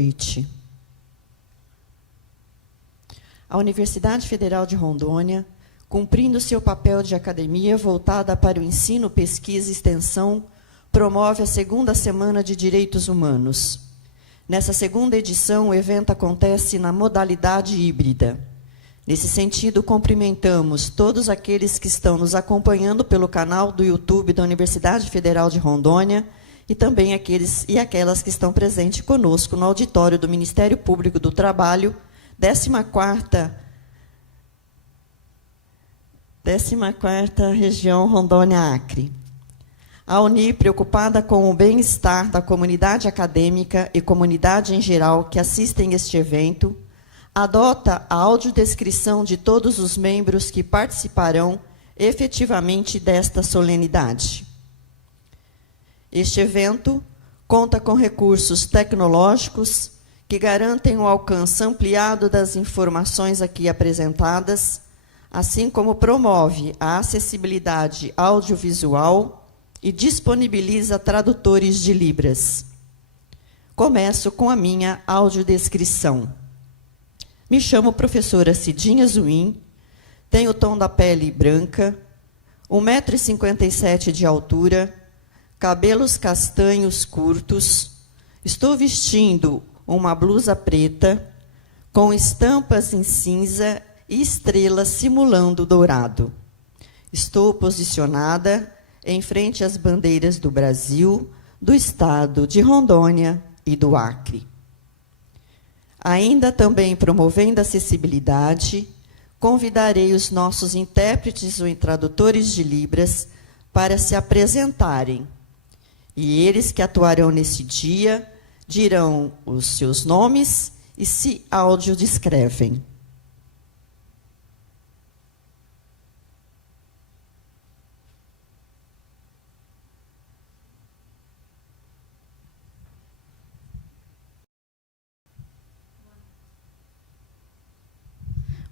noite. A Universidade Federal de Rondônia, cumprindo seu papel de academia voltada para o ensino, pesquisa e extensão, promove a segunda Semana de Direitos Humanos. Nessa segunda edição, o evento acontece na modalidade híbrida. Nesse sentido, cumprimentamos todos aqueles que estão nos acompanhando pelo canal do YouTube da Universidade Federal de Rondônia e também aqueles e aquelas que estão presentes conosco no auditório do Ministério Público do Trabalho, 14ª Região Rondônia-Acre. A UNI, preocupada com o bem-estar da comunidade acadêmica e comunidade em geral que assistem este evento, adota a audiodescrição de todos os membros que participarão efetivamente desta solenidade. Este evento conta com recursos tecnológicos que garantem o alcance ampliado das informações aqui apresentadas, assim como promove a acessibilidade audiovisual e disponibiliza tradutores de Libras. Começo com a minha audiodescrição. Me chamo professora Cidinha Zuim, tenho o tom da pele branca, 1,57 m de altura, cabelos castanhos curtos, estou vestindo uma blusa preta, com estampas em cinza e estrelas simulando dourado. Estou posicionada em frente às bandeiras do Brasil, do estado de Rondônia e do Acre. Ainda também promovendo a acessibilidade, convidarei os nossos intérpretes ou tradutores de Libras para se apresentarem. E eles que atuarão nesse dia dirão os seus nomes e se audiodescrevem.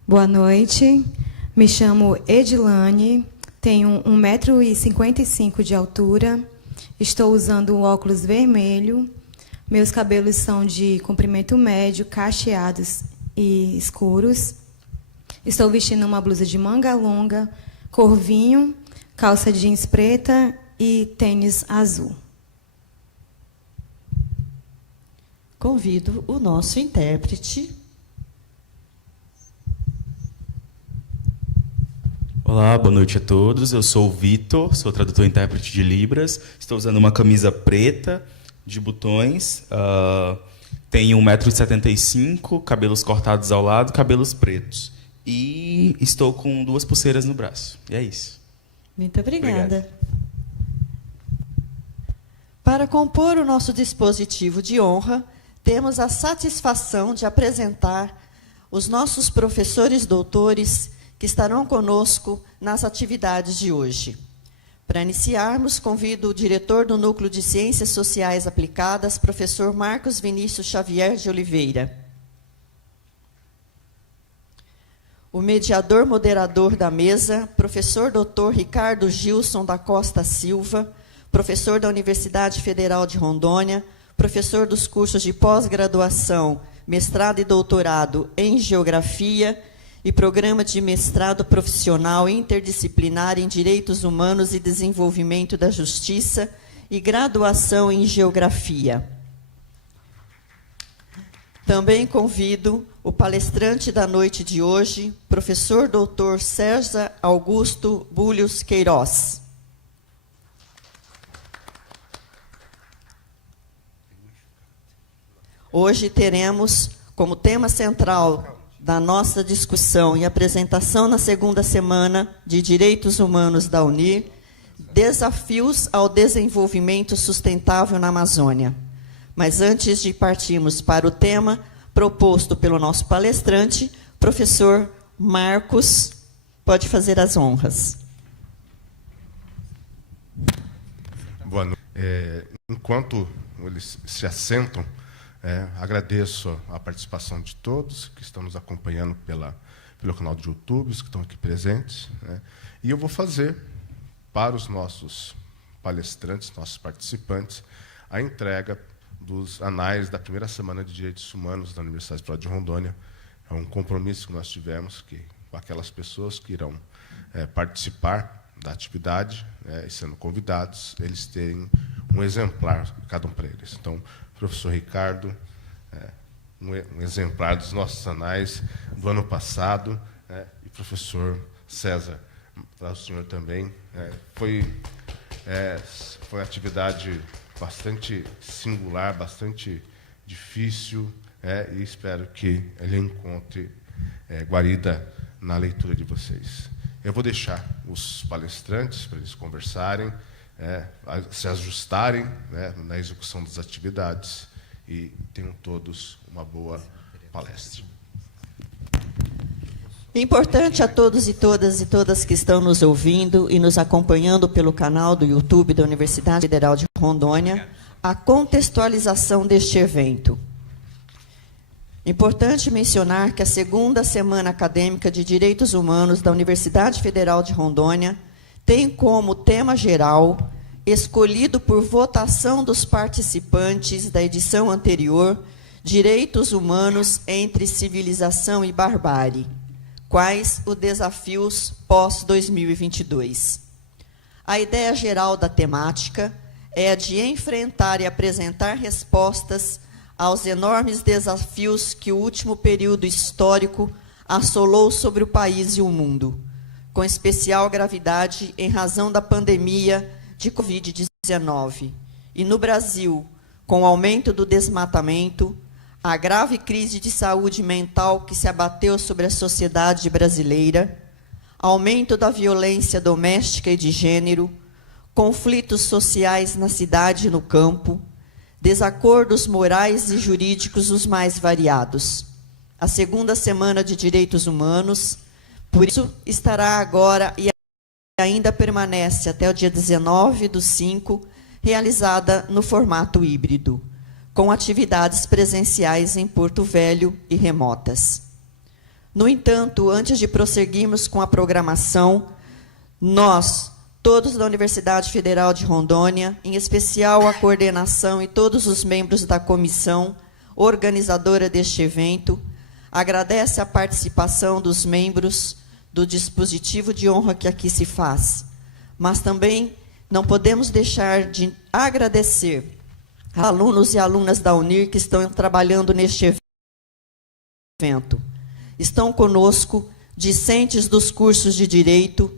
Boa noite, me chamo Edilane, tenho 1,55 m de altura, estou usando um óculos vermelho, meus cabelos são de comprimento médio, cacheados e escuros, estou vestindo uma blusa de manga longa, cor vinho, calça jeans preta e tênis azul. Convido o nosso intérprete. Olá, boa noite a todos. Eu sou o Vitor, sou tradutor e intérprete de Libras. Estou usando uma camisa preta de botões. Tenho 1,75 m, cabelos cortados ao lado, cabelos pretos. E estou com 2 pulseiras no braço. E é isso. Muito obrigada. Para compor o nosso dispositivo de honra, temos a satisfação de apresentar os nossos professores doutores que estarão conosco nas atividades de hoje. Para iniciarmos, convido o diretor do Núcleo de Ciências Sociais Aplicadas, professor Marcos Vinícius Xavier de Oliveira. O mediador moderador da mesa, professor Dr. Ricardo Gilson da Costa Silva, professor da Universidade Federal de Rondônia, professor dos cursos de pós-graduação, mestrado e doutorado em Geografia e programa de mestrado profissional interdisciplinar em Direitos Humanos e Desenvolvimento da Justiça e graduação em Geografia. Também convido o palestrante da noite de hoje, professor Dr. Sérgio Augusto Bulhos Queiroz. Hoje teremos como tema central da nossa discussão e apresentação na segunda Semana de Direitos Humanos da UNI, Desafios ao Desenvolvimento Sustentável na Amazônia. Mas antes de partirmos para o tema proposto pelo nosso palestrante, professor Marcos, pode fazer as honras. Boa noite. Enquanto eles se assentam, agradeço a participação de todos que estão nos acompanhando pelo canal do YouTube, os que estão aqui presentes. E eu vou fazer, para os nossos palestrantes, nossos participantes, a entrega dos anais da primeira semana de Direitos Humanos da Universidade Federal de Rondônia. É um compromisso que nós tivemos com aquelas pessoas que irão participar da atividade, e sendo convidados, eles terem um exemplar, cada um para eles. Então, professor Ricardo, um exemplar dos nossos anais do ano passado, e professor César, para o senhor também. Foi uma atividade bastante singular, bastante difícil, e espero que ele encontre guarida na leitura de vocês. Eu vou deixar os palestrantes para eles conversarem, se ajustarem, na execução das atividades, e tenham todos uma boa palestra. Importante a todos e todas que estão nos ouvindo e nos acompanhando pelo canal do YouTube da Universidade Federal de Rondônia, a contextualização deste evento. Importante mencionar que a segunda Semana Acadêmica de Direitos Humanos da Universidade Federal de Rondônia tem como tema geral, escolhido por votação dos participantes da edição anterior, Direitos Humanos entre Civilização e Barbárie. Quais os desafios pós-2022? A ideia geral da temática é a de enfrentar e apresentar respostas aos enormes desafios que o último período histórico assolou sobre o país e o mundo, com especial gravidade em razão da pandemia de Covid-19. E no Brasil, com o aumento do desmatamento, a grave crise de saúde mental que se abateu sobre a sociedade brasileira, aumento da violência doméstica e de gênero, conflitos sociais na cidade e no campo, desacordos morais e jurídicos os mais variados. A segunda Semana de Direitos Humanos, por isso, estará agora e ainda permanece até o dia 19/5, realizada no formato híbrido, com atividades presenciais em Porto Velho e remotas. No entanto, antes de prosseguirmos com a programação, nós, todos da Universidade Federal de Rondônia, em especial a coordenação e todos os membros da comissão organizadora deste evento, agradece a participação dos membros do dispositivo de honra que aqui se faz. Mas também não podemos deixar de agradecer a alunos e alunas da UNIR que estão trabalhando neste evento. Estão conosco discentes dos cursos de Direito,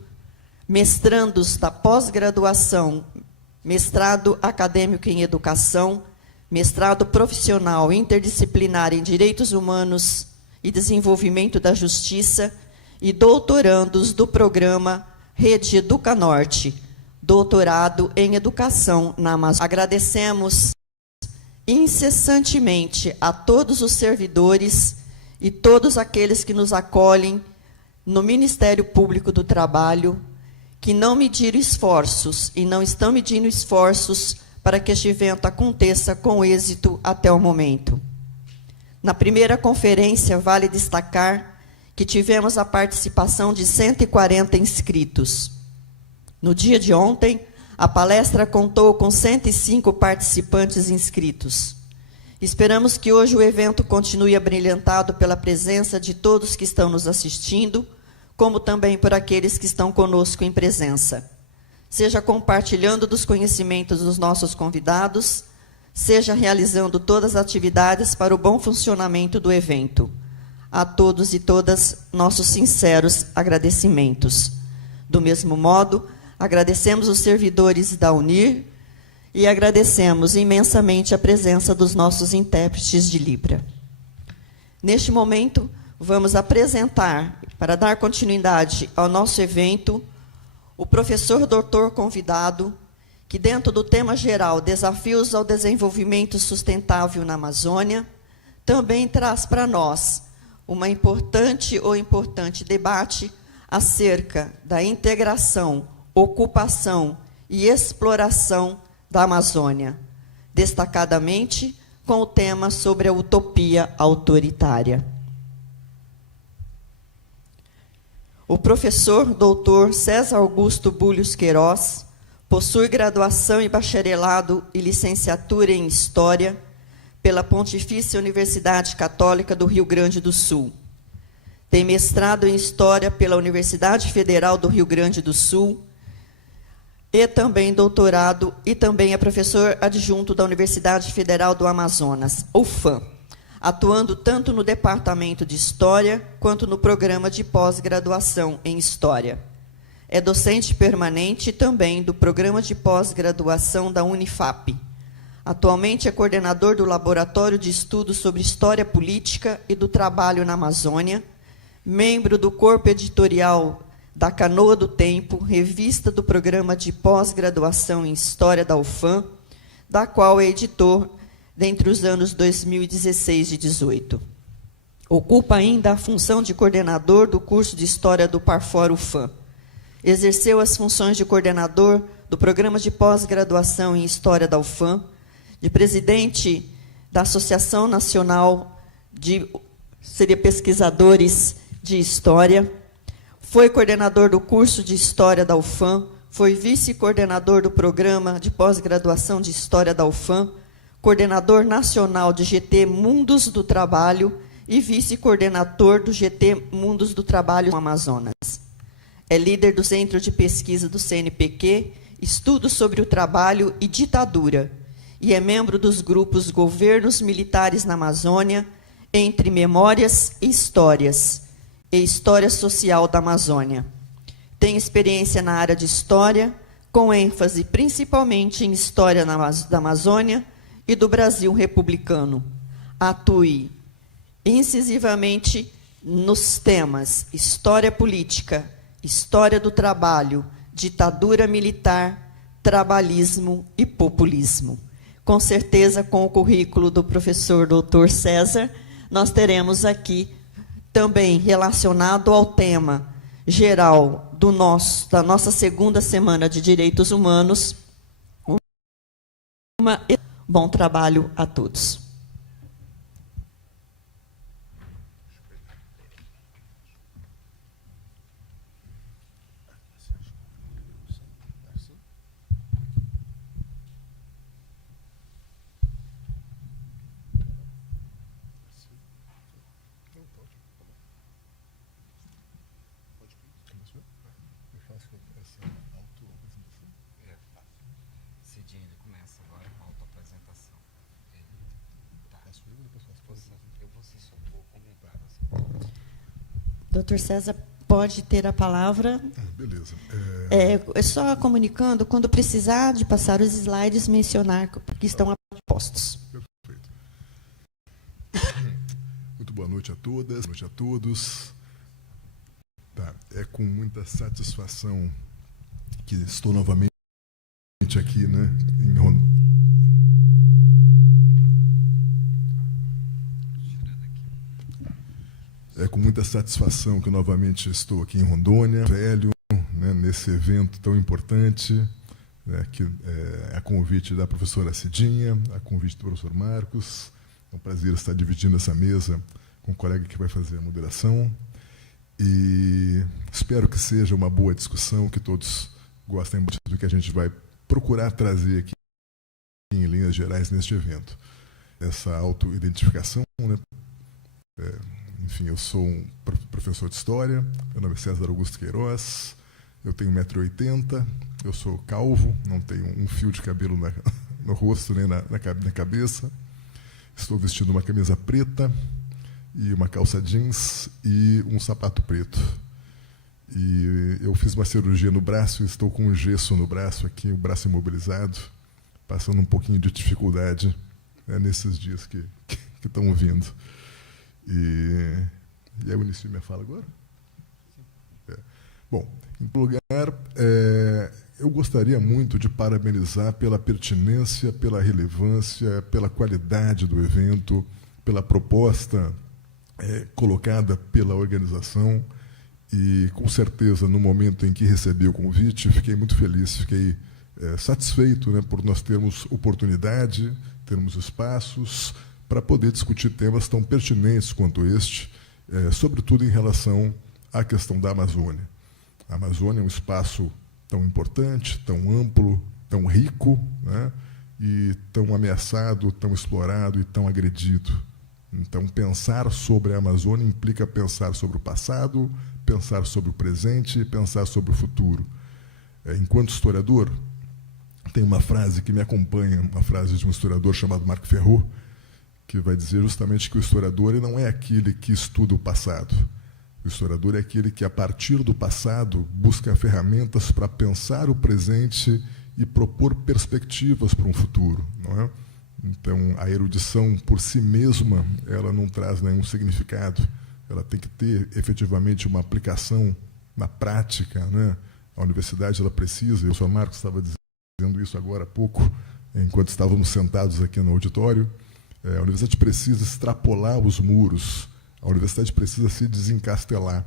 mestrandos da pós-graduação, mestrado acadêmico em Educação, mestrado profissional interdisciplinar em Direitos Humanos e Desenvolvimento da Justiça e doutorandos do programa Rede Educa Norte, doutorado em Educação na Amazônia. Agradecemos incessantemente a todos os servidores e todos aqueles que nos acolhem no Ministério Público do Trabalho, que não mediram esforços e não estão medindo esforços para que este evento aconteça com êxito até o momento. Na primeira conferência, vale destacar que tivemos a participação de 140 inscritos. No dia de ontem, a palestra contou com 105 participantes inscritos. Esperamos que hoje o evento continue abrilhantado pela presença de todos que estão nos assistindo, como também por aqueles que estão conosco em presença. Seja compartilhando dos conhecimentos dos nossos convidados, seja realizando todas as atividades para o bom funcionamento do evento. A todos e todas, nossos sinceros agradecimentos. Do mesmo modo, agradecemos os servidores da UNIR e agradecemos imensamente a presença dos nossos intérpretes de Libra. Neste momento, vamos apresentar, para dar continuidade ao nosso evento, o professor doutor convidado, que dentro do tema geral Desafios ao Desenvolvimento Sustentável na Amazônia, também traz para nós um importante debate acerca da integração, ocupação e exploração da Amazônia, destacadamente com o tema sobre a utopia autoritária. O professor doutor César Augusto Bulhos Queiroz possui graduação em bacharelado e licenciatura em História pela Pontifícia Universidade Católica do Rio Grande do Sul. Tem mestrado em História pela Universidade Federal do Rio Grande do Sul e também doutorado, e também é professor adjunto da Universidade Federal do Amazonas, UFAM, atuando tanto no Departamento de História quanto no Programa de Pós-Graduação em História. É docente permanente também do Programa de Pós-Graduação da Unifap. Atualmente é coordenador do Laboratório de Estudos sobre História Política e do Trabalho na Amazônia, membro do corpo editorial da Canoa do Tempo, revista do Programa de Pós-Graduação em História da UFAM, da qual é editor dentre os anos 2016 e 2018. Ocupa ainda a função de coordenador do curso de História do Parfor UFAM. Exerceu as funções de coordenador do Programa de Pós-Graduação em História da UFAM, de presidente da Associação Nacional de Pesquisadores de História, foi coordenador do curso de História da UFAM, foi vice-coordenador do Programa de Pós-Graduação de História da UFAM, coordenador nacional de GT Mundos do Trabalho e vice-coordenador do GT Mundos do Trabalho no Amazonas. É líder do Centro de Pesquisa do CNPq, Estudos sobre o Trabalho e Ditadura, e é membro dos grupos Governos Militares na Amazônia, Entre Memórias e Histórias, e História Social da Amazônia. Tem experiência na área de História, com ênfase principalmente em História da Amazônia e do Brasil republicano. Atue incisivamente nos temas História Política, História do Trabalho, Ditadura Militar, Trabalhismo e Populismo. Com certeza, com o currículo do professor Dr. César, nós teremos aqui, também relacionado ao tema geral da nossa segunda semana de Direitos Humanos, bom trabalho a todos. Doutor César, pode ter a palavra. Beleza. É só comunicando, quando precisar de passar os slides, mencionar que estão postos. Perfeito. Muito boa noite a todas, boa noite a todos. Tá. É com muita satisfação que estou novamente aqui, né, em Rondônia. É com muita satisfação que eu novamente estou aqui em Rondônia, velho, né, nesse evento tão importante, né, que é a convite da professora Cidinha, a convite do professor Marcos. É um prazer estar dividindo essa mesa com o colega que vai fazer a moderação. E espero que seja uma boa discussão, que todos gostem do que a gente vai procurar trazer aqui em linhas gerais neste evento. Essa autoidentificação, né? Enfim, eu sou um professor de História, meu nome é César Augusto Queiroz, eu tenho 1,80 m, eu sou calvo, não tenho um fio de cabelo no rosto nem na cabeça. Estou vestindo uma camisa preta e uma calça jeans e um sapato preto. E eu fiz uma cirurgia no braço e estou com um gesso no braço aqui, o braço imobilizado, passando um pouquinho de dificuldade, né, nesses dias que estão vindo. E aí eu inicio minha fala agora? Bom, em primeiro lugar, eu gostaria muito de parabenizar pela pertinência, pela relevância, pela qualidade do evento, pela proposta colocada pela organização. E, com certeza, no momento em que recebi o convite, fiquei muito feliz, fiquei satisfeito, né, por nós termos oportunidade, termos espaços para poder discutir temas tão pertinentes quanto este, sobretudo em relação à questão da Amazônia. A Amazônia é um espaço tão importante, tão amplo, tão rico, né, e tão ameaçado, tão explorado e tão agredido. Então, pensar sobre a Amazônia implica pensar sobre o passado, pensar sobre o presente e pensar sobre o futuro. Enquanto historiador, tem uma frase que me acompanha, uma frase de um historiador chamado Marc Ferrot, que vai dizer justamente que o historiador ele não é aquele que estuda o passado. O historiador é aquele que, a partir do passado, busca ferramentas para pensar o presente e propor perspectivas para um futuro, não é? Então, a erudição por si mesma, ela não traz nenhum significado. Ela tem que ter, efetivamente, uma aplicação na prática, né? A universidade, ela precisa, e o Sr. Marcos estava dizendo isso agora há pouco, enquanto estávamos sentados aqui no auditório, a universidade precisa extrapolar os muros, a universidade precisa se desencastelar,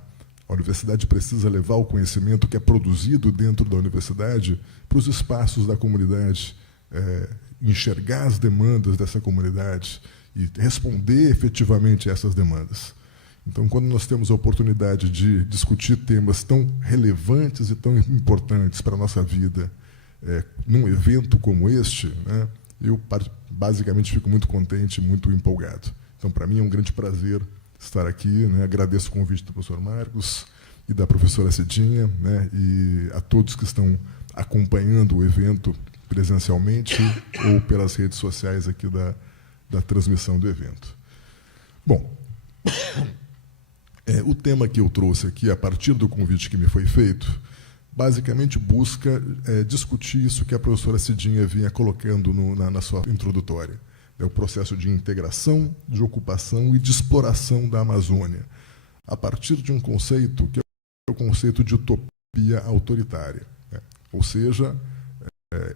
a universidade precisa levar o conhecimento que é produzido dentro da universidade para os espaços da comunidade, enxergar as demandas dessa comunidade e responder efetivamente a essas demandas. Então, quando nós temos a oportunidade de discutir temas tão relevantes e tão importantes para a nossa vida, num evento como este, né, eu basicamente fico muito contente, muito empolgado. Então, para mim é um grande prazer estar aqui, né? Agradeço o convite do professor Marcos e da professora Cidinha, né? E a todos que estão acompanhando o evento presencialmente ou pelas redes sociais aqui da transmissão do evento. Bom, o tema que eu trouxe aqui, a partir do convite que me foi feito, basicamente busca discutir isso que a professora Cidinha vinha colocando na sua introdutória. É o processo de integração, de ocupação e de exploração da Amazônia, a partir de um conceito que é o conceito de utopia autoritária. Né? Ou seja,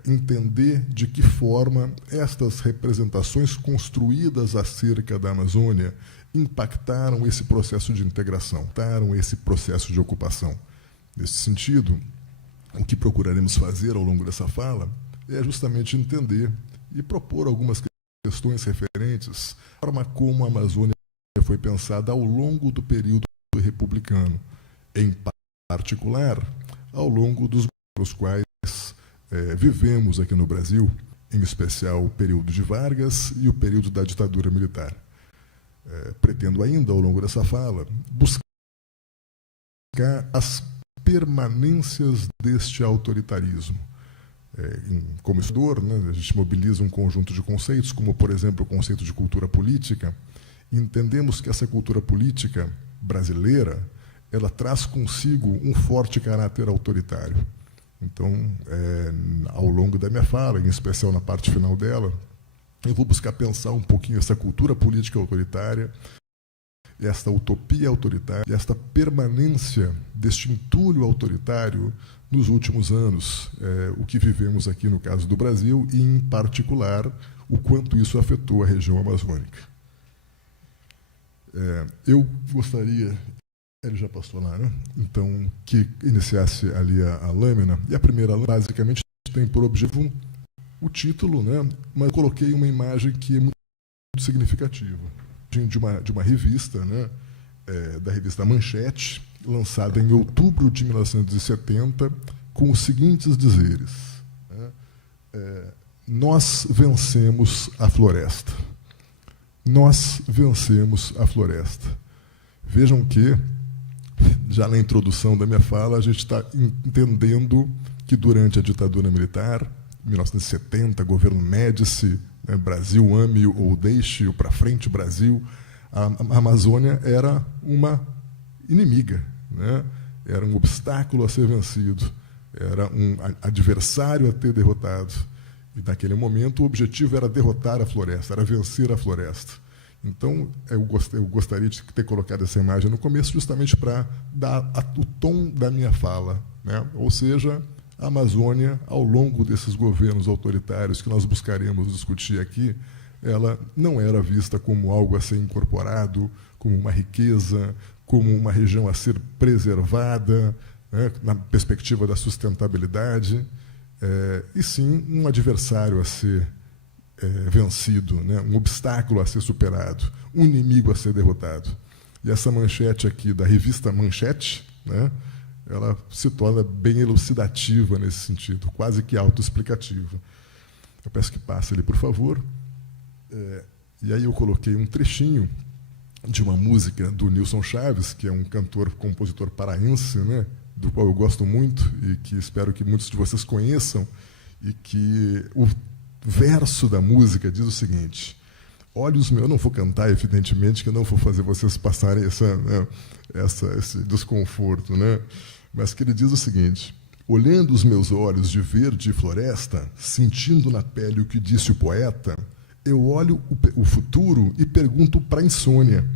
entender de que forma estas representações construídas acerca da Amazônia impactaram esse processo de integração, impactaram esse processo de ocupação. Nesse sentido, o que procuraremos fazer ao longo dessa fala é justamente entender e propor algumas questões referentes à forma como a Amazônia foi pensada ao longo do período republicano, em particular, ao longo dos quais vivemos aqui no Brasil, em especial o período de Vargas e o período da ditadura militar. Pretendo ainda, ao longo dessa fala, buscar as permanências deste autoritarismo. Como estudador, né, a gente mobiliza um conjunto de conceitos, como, por exemplo, o conceito de cultura política. Entendemos que essa cultura política brasileira, ela traz consigo um forte caráter autoritário. Então, ao longo da minha fala, em especial na parte final dela, eu vou buscar pensar um pouquinho essa cultura política autoritária, esta utopia autoritária, esta permanência deste entulho autoritário nos últimos anos, o que vivemos aqui no caso do Brasil e, em particular, o quanto isso afetou a região amazônica. Eu gostaria, ele já passou lá, né? Então, que iniciasse ali a lâmina, e a primeira lâmina, basicamente, tem por objetivo o título, né? Mas eu coloquei uma imagem que é muito significativa, de uma revista, né? Da revista Manchete, lançada em outubro de 1970, com os seguintes dizeres: né? Nós vencemos a floresta. Nós vencemos a floresta. Vejam que, já na introdução da minha fala, a gente está entendendo que durante a ditadura militar, 1970, governo Médici, né, Brasil ame ou deixe-o para frente Brasil, a Amazônia era uma inimiga, né? Era um obstáculo a ser vencido, era um adversário a ter derrotado. E, naquele momento, o objetivo era derrotar a floresta, era vencer a floresta. Então, eu gostaria de ter colocado essa imagem no começo justamente para dar o tom da minha fala, né? Ou seja, a Amazônia, ao longo desses governos autoritários que nós buscaremos discutir aqui, ela não era vista como algo a ser incorporado, como uma riqueza, como uma região a ser preservada, né, na perspectiva da sustentabilidade, e sim um adversário a ser vencido, né, um obstáculo a ser superado, um inimigo a ser derrotado. E essa manchete aqui da revista Manchete, né, ela se torna bem elucidativa nesse sentido, quase que autoexplicativa. Eu peço que passe ali, por favor. E aí eu coloquei um trechinho de uma música do Nilson Chaves, que é um cantor, compositor paraense, né, do qual eu gosto muito e que espero que muitos de vocês conheçam, e que o verso da música diz o seguinte: olha os meus... Eu não vou cantar, evidentemente, que eu não vou fazer vocês passarem esse desconforto, né? Mas que ele diz o seguinte: olhando os meus olhos de verde e floresta, sentindo na pele o que disse o poeta, eu olho o futuro e pergunto para a insônia: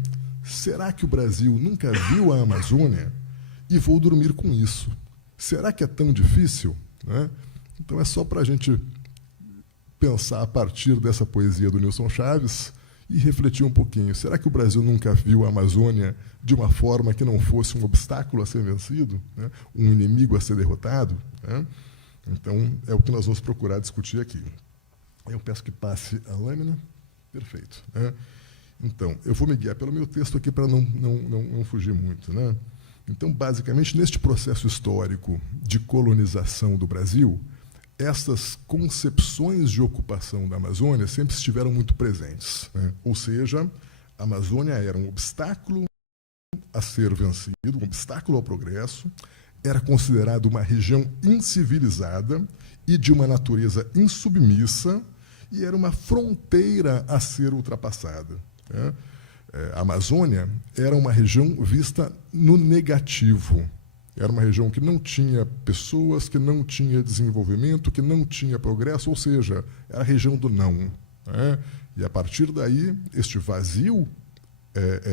será que o Brasil nunca viu a Amazônia? E vou dormir com isso. Será que é tão difícil? Né? Então é só para a gente pensar a partir dessa poesia do Nilson Chaves e refletir um pouquinho. Será que o Brasil nunca viu a Amazônia de uma forma que não fosse um obstáculo a ser vencido, né? Um inimigo a ser derrotado? Né? Então, é o que nós vamos procurar discutir aqui. Eu peço que passe a lâmina. Perfeito. Né? Então, eu vou me guiar pelo meu texto aqui para não fugir muito. Né? Então, basicamente, neste processo histórico de colonização do Brasil, essas concepções de ocupação da Amazônia sempre estiveram muito presentes. Né? Ou seja, a Amazônia era um obstáculo a ser vencido, um obstáculo ao progresso, era considerado uma região incivilizada e de uma natureza insubmissa, e era uma fronteira a ser ultrapassada. Né? A Amazônia era uma região vista no negativo. Era uma região que não tinha pessoas, que não tinha desenvolvimento, que não tinha progresso, ou seja, era a região do não. Né? E, a partir daí, este vazio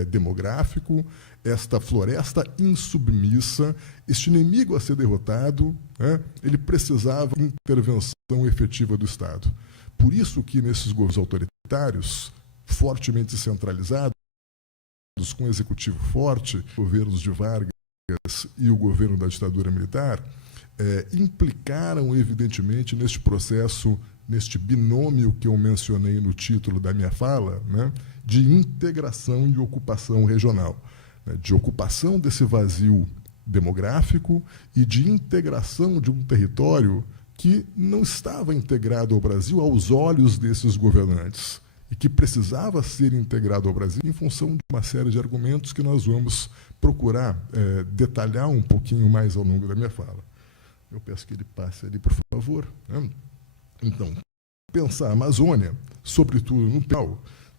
demográfico, esta floresta insubmissa, este inimigo a ser derrotado, né? Ele precisava de intervenção efetiva do Estado. Por isso que, nesses governos autoritários, fortemente centralizados, com executivo forte, governos de Vargas e o governo da ditadura militar, implicaram, evidentemente, neste processo, neste binômio que eu mencionei no título da minha fala, né, de integração e ocupação regional, né, de ocupação desse vazio demográfico e de integração de um território que não estava integrado ao Brasil aos olhos desses governantes e que precisava ser integrado ao Brasil em função de uma série de argumentos que nós vamos procurar detalhar um pouquinho mais ao longo da minha fala. Eu peço que ele passe ali, por favor. Né? Então, pensar a Amazônia, sobretudo no Piauí,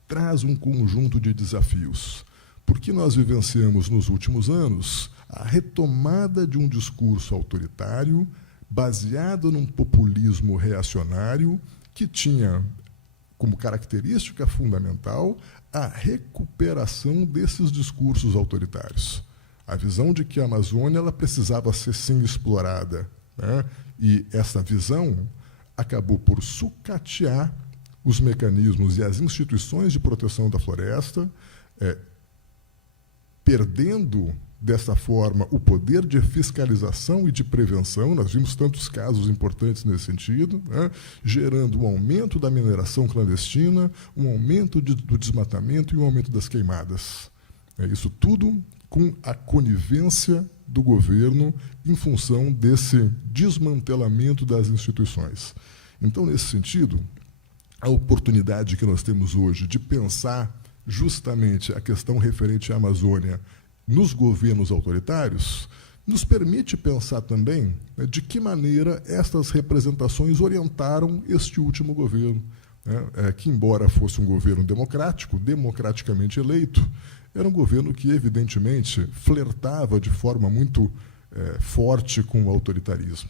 traz um conjunto de desafios, porque nós vivenciamos nos últimos anos a retomada de um discurso autoritário baseado num populismo reacionário que tinha como característica fundamental a recuperação desses discursos autoritários. A visão de que a Amazônia ela precisava ser, sim, explorada. Né? E essa visão acabou por sucatear os mecanismos e as instituições de proteção da floresta, perdendo, dessa forma, o poder de fiscalização e de prevenção. Nós vimos tantos casos importantes nesse sentido, né? Gerando um aumento da mineração clandestina, um aumento do desmatamento e um aumento das queimadas. Isso tudo com a conivência do governo em função desse desmantelamento das instituições. Então, nesse sentido, a oportunidade que nós temos hoje de pensar justamente a questão referente à Amazônia nos governos autoritários nos permite pensar também, né, de que maneira estas representações orientaram este último governo, né, que, embora fosse um governo democrático, democraticamente eleito, era um governo que, evidentemente, flertava de forma muito forte com o autoritarismo.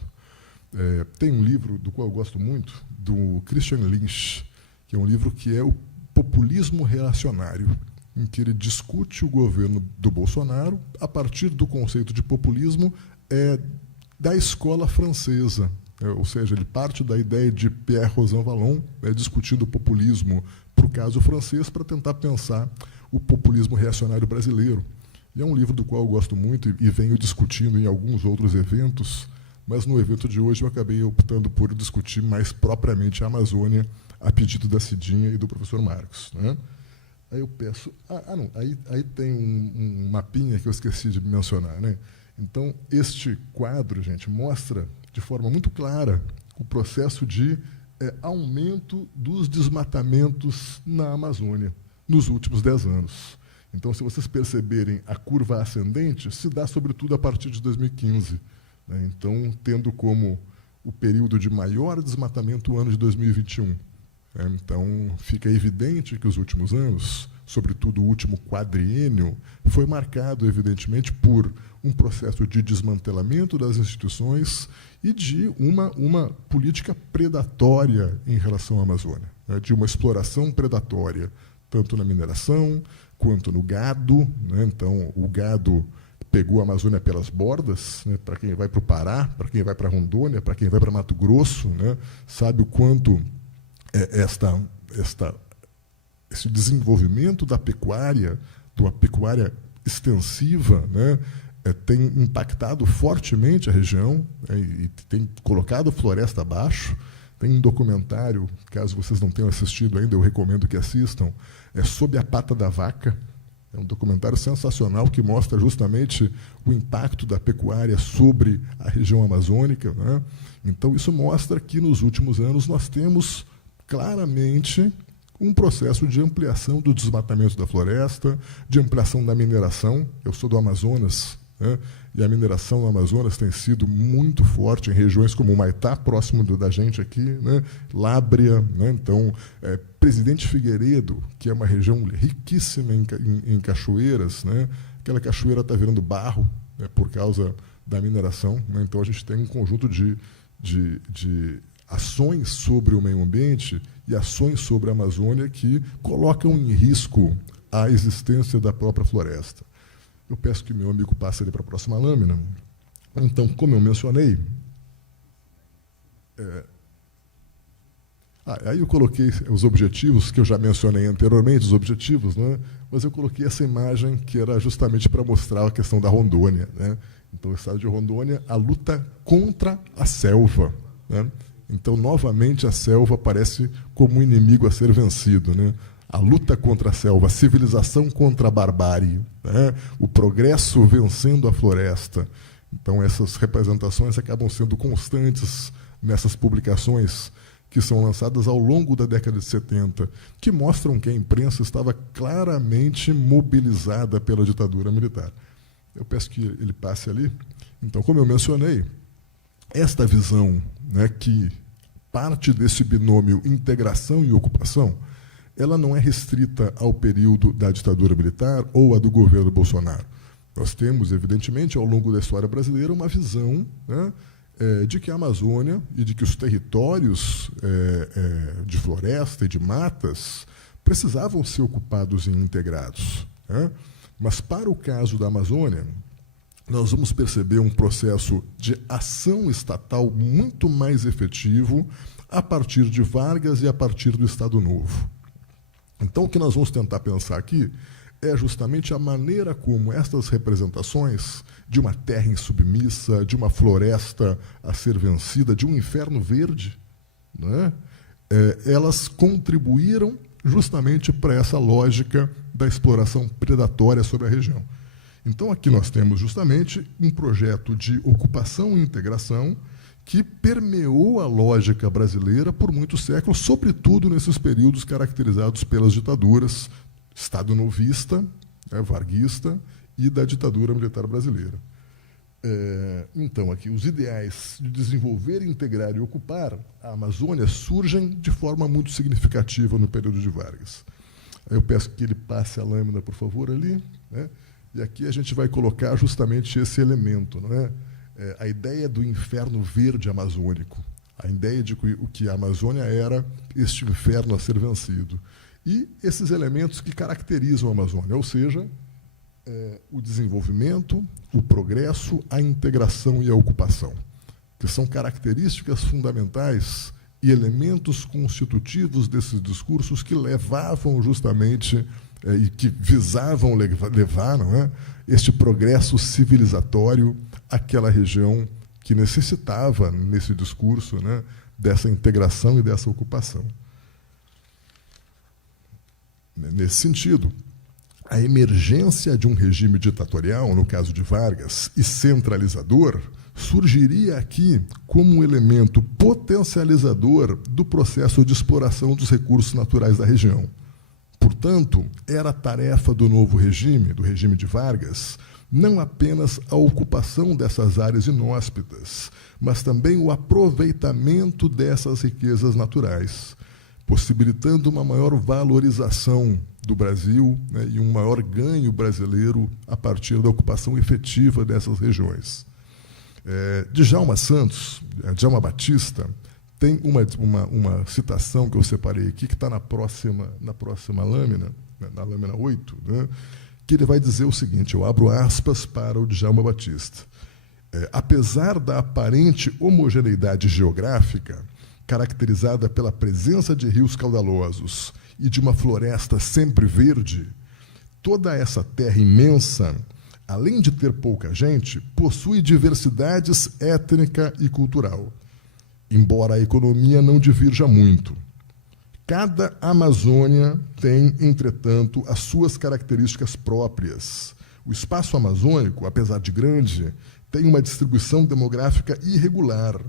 Tem um livro do qual eu gosto muito, do Christian Lynch, que é um livro que é o Populismo Reacionário, em que ele discute o governo do Bolsonaro a partir do conceito de populismo da escola francesa. Ou seja, ele parte da ideia de Pierre Rosanvallon, discutindo o populismo para o caso francês, para tentar pensar o populismo reacionário brasileiro. E é um livro do qual eu gosto muito e venho discutindo em alguns outros eventos, mas no evento de hoje eu acabei optando por discutir mais propriamente a Amazônia, a pedido da Cidinha e do professor Marcos. Né? Aí eu peço... não, aí tem um mapinha que eu esqueci de mencionar. Né? Então, este quadro, gente, mostra de forma muito clara o processo de aumento dos desmatamentos na Amazônia nos últimos 10 anos. Então, se vocês perceberem, a curva ascendente se dá, sobretudo, a partir de 2015. Né? Então, tendo como o período de maior desmatamento o ano de 2021. Então, fica evidente que os últimos anos, sobretudo o último quadriênio, foi marcado, evidentemente, por um processo de desmantelamento das instituições e de uma política predatória em relação à Amazônia, né? De uma exploração predatória, tanto na mineração quanto no gado. Né? Então, o gado pegou a Amazônia pelas bordas, né? Para quem vai para o Pará, para quem vai para Rondônia, para quem vai para Mato Grosso, né? Sabe o quanto esse desenvolvimento da pecuária, de uma pecuária extensiva, né? Tem impactado fortemente a região, né? E tem colocado floresta abaixo. Tem um documentário, caso vocês não tenham assistido ainda, eu recomendo que assistam, Sob a Pata da Vaca. É um documentário sensacional que mostra justamente o impacto da pecuária sobre a região amazônica, né? Então, isso mostra que, nos últimos anos, nós temos claramente um processo de ampliação do desmatamento da floresta, de ampliação da mineração. Eu sou do Amazonas, né? E a mineração no Amazonas tem sido muito forte em regiões como Humaitá, próximo da gente aqui, né? Lábrea, né? Então, Presidente Figueiredo, que é uma região riquíssima em cachoeiras, né? Aquela cachoeira está virando barro, né? Por causa da mineração, né? Então, a gente tem um conjunto de ações sobre o meio ambiente e ações sobre a Amazônia que colocam em risco a existência da própria floresta. Eu peço que meu amigo passe ali para a próxima lâmina. Então, como eu mencionei, aí eu coloquei os objetivos, que eu já mencionei anteriormente, os objetivos, né? Mas eu coloquei essa imagem que era justamente para mostrar a questão da Rondônia, né? Então, o estado de Rondônia, a luta contra a selva, né? Então, novamente, a selva aparece como um inimigo a ser vencido, né? A luta contra a selva, a civilização contra a barbárie, né? O progresso vencendo a floresta. Então, essas representações acabam sendo constantes nessas publicações que são lançadas ao longo da década de 70, que mostram que a imprensa estava claramente mobilizada pela ditadura militar. Eu peço que ele passe ali. Então, como eu mencionei, esta visão, né, que parte desse binômio integração e ocupação, ela não é restrita ao período da ditadura militar ou a do governo Bolsonaro. Nós temos, evidentemente, ao longo da história brasileira, uma visão, né, de que a Amazônia e de que os territórios de floresta e de matas precisavam ser ocupados e integrados, né? Mas, para o caso da Amazônia, nós vamos perceber um processo de ação estatal muito mais efetivo a partir de Vargas e a partir do Estado Novo. Então, o que nós vamos tentar pensar aqui é justamente a maneira como estas representações de uma terra insubmissa, de uma floresta a ser vencida, de um inferno verde, né, elas contribuíram justamente para essa lógica da exploração predatória sobre a região. Então, aqui nós temos justamente um projeto de ocupação e integração que permeou a lógica brasileira por muitos séculos, sobretudo nesses períodos caracterizados pelas ditaduras Estado novista, varguista, e da ditadura militar brasileira. Então, aqui, os ideais de desenvolver, integrar e ocupar a Amazônia surgem de forma muito significativa no período de Vargas. Eu peço que ele passe a lâmina, por favor, ali, né? E aqui a gente vai colocar justamente esse elemento, não é? A ideia do inferno verde amazônico, a ideia de que a Amazônia era este inferno a ser vencido. E esses elementos que caracterizam a Amazônia, ou seja, o desenvolvimento, o progresso, a integração e a ocupação, que são características fundamentais e elementos constitutivos desses discursos que levavam justamente e que visavam levar, não é, este progresso civilizatório àquela região que necessitava, nesse discurso, né, dessa integração e dessa ocupação. Nesse sentido, a emergência de um regime ditatorial, no caso de Vargas, e centralizador, surgiria aqui como um elemento potencializador do processo de exploração dos recursos naturais da região. Portanto, era tarefa do novo regime, do regime de Vargas, não apenas a ocupação dessas áreas inóspitas, mas também o aproveitamento dessas riquezas naturais, possibilitando uma maior valorização do Brasil, né, e um maior ganho brasileiro a partir da ocupação efetiva dessas regiões. Djalma Santos, Djalma Batista, tem uma citação que eu separei aqui, que está na próxima lâmina, na lâmina 8, né, que ele vai dizer o seguinte, eu abro aspas para o Djalma Batista. Apesar da aparente homogeneidade geográfica, caracterizada pela presença de rios caudalosos e de uma floresta sempre verde, toda essa terra imensa, além de ter pouca gente, possui diversidades étnica e cultural, embora a economia não divirja muito. Cada Amazônia tem, entretanto, as suas características próprias. O espaço amazônico, apesar de grande, tem uma distribuição demográfica irregular,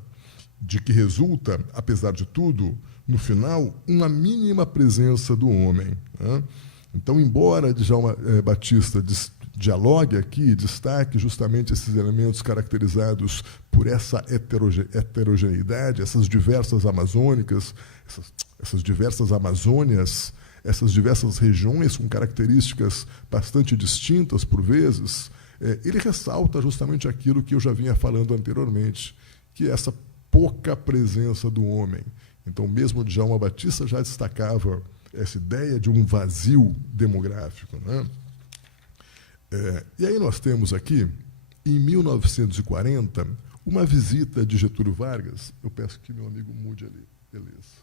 de que resulta, apesar de tudo, no final, uma mínima presença do homem. Né? Então, embora Djalma Batista dialogue aqui, destaque justamente esses elementos caracterizados por essa heterogeneidade, essas diversas amazônicas, essas diversas Amazônias, essas diversas regiões com características bastante distintas, por vezes, ele ressalta justamente aquilo que eu já vinha falando anteriormente, que é essa pouca presença do homem. Então, mesmo Djalma Batista já destacava essa ideia de um vazio demográfico, né? E aí nós temos aqui, em 1940, uma visita de Getúlio Vargas, eu peço que meu amigo mude ali, beleza.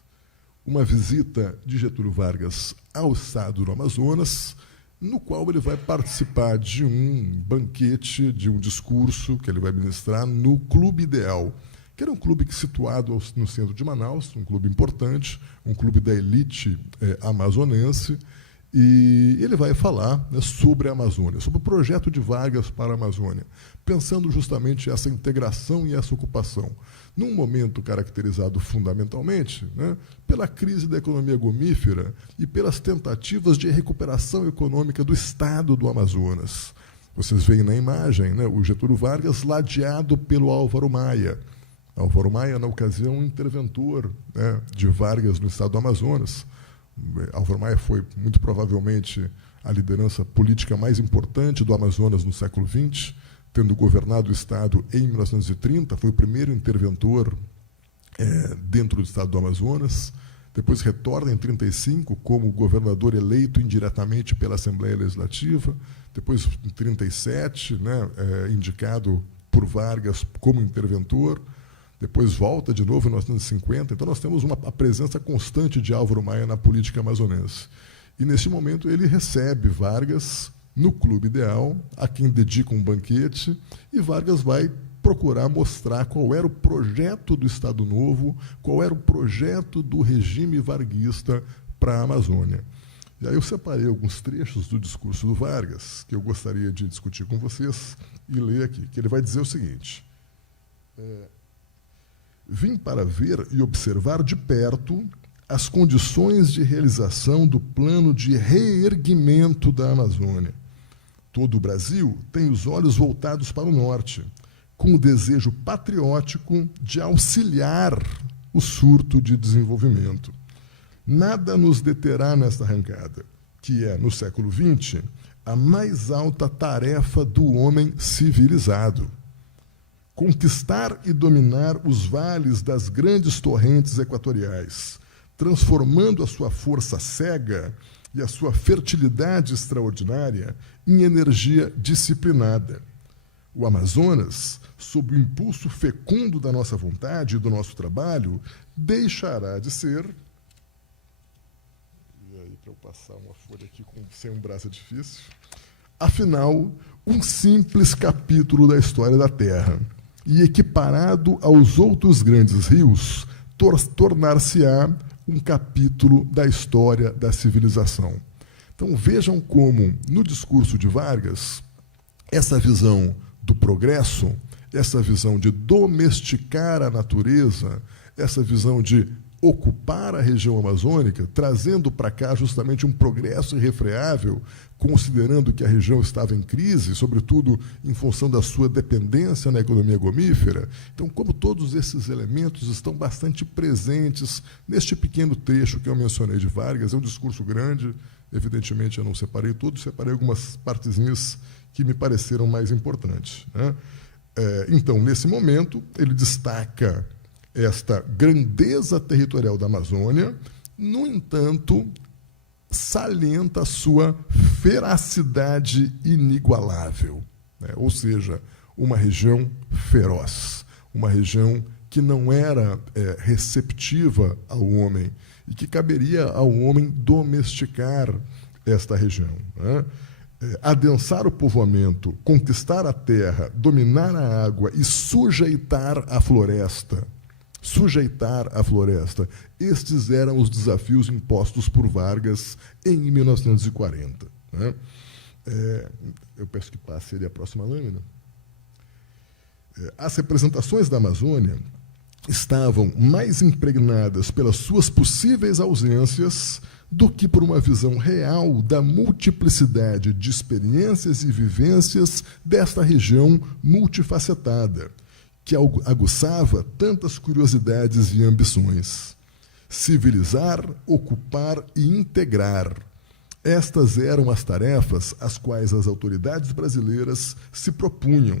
Uma visita de Getúlio Vargas ao estado do Amazonas, no qual ele vai participar de um banquete, de um discurso que ele vai ministrar no Clube Ideal, que era um clube situado no centro de Manaus, um clube importante, um clube da elite amazonense, e ele vai falar, né, sobre a Amazônia, sobre o projeto de Vargas para a Amazônia, pensando justamente essa integração e essa ocupação, num momento caracterizado fundamentalmente, né, pela crise da economia gomífera e pelas tentativas de recuperação econômica do estado do Amazonas. Vocês veem na imagem, né, o Getúlio Vargas ladeado pelo Álvaro Maia. Álvaro Maia, na ocasião, um interventor, né, de Vargas no estado do Amazonas. Álvaro Maia foi, muito provavelmente, a liderança política mais importante do Amazonas no século XX, tendo governado o estado em 1930, foi o primeiro interventor dentro do estado do Amazonas. Depois retorna em 1935 como governador eleito indiretamente pela Assembleia Legislativa. Depois, em 1937, né, indicado por Vargas como interventor. Depois volta de novo em 1950. Então, nós temos a presença constante de Álvaro Maia na política amazonense. E, nesse momento, ele recebe Vargas no Clube Ideal, a quem dedica um banquete, e Vargas vai procurar mostrar qual era o projeto do Estado Novo, qual era o projeto do regime varguista para a Amazônia. E aí eu separei alguns trechos do discurso do Vargas, que eu gostaria de discutir com vocês, e ler aqui, que ele vai dizer o seguinte: vim para ver e observar de perto as condições de realização do plano de reerguimento da Amazônia. Todo o Brasil tem os olhos voltados para o norte, com o desejo patriótico de auxiliar o surto de desenvolvimento. Nada nos deterá nesta arrancada, que é, no século XX, a mais alta tarefa do homem civilizado. Conquistar e dominar os vales das grandes torrentes equatoriais, transformando a sua força cega e a sua fertilidade extraordinária em energia disciplinada. O Amazonas, sob o impulso fecundo da nossa vontade e do nosso trabalho, deixará de ser... E aí, para eu passar uma folha aqui sem um braço é difícil. Afinal, um simples capítulo da história da Terra, e equiparado aos outros grandes rios, tornar-se-á um capítulo da história da civilização. Então, vejam como, no discurso de Vargas, essa visão do progresso, essa visão de domesticar a natureza, essa visão de ocupar a região amazônica, trazendo para cá justamente um progresso irrefreável, considerando que a região estava em crise, sobretudo em função da sua dependência na economia gomífera. Então, como todos esses elementos estão bastante presentes neste pequeno trecho que eu mencionei de Vargas, é um discurso grande, evidentemente eu não separei tudo, separei algumas partezinhas que me pareceram mais importantes, né? Então, nesse momento, ele destaca esta grandeza territorial da Amazônia, no entanto, salienta a sua feracidade inigualável, né? Ou seja, uma região feroz, uma região que não era receptiva ao homem e que caberia ao homem domesticar esta região, né? Adensar o povoamento, conquistar a terra, dominar a água e sujeitar a floresta. Estes eram os desafios impostos por Vargas em 1940. Né? Eu peço que passe ali a próxima lâmina. As representações da Amazônia estavam mais impregnadas pelas suas possíveis ausências do que por uma visão real da multiplicidade de experiências e vivências desta região multifacetada, que aguçava tantas curiosidades e ambições. Civilizar, ocupar e integrar. Estas eram as tarefas às quais as autoridades brasileiras se propunham,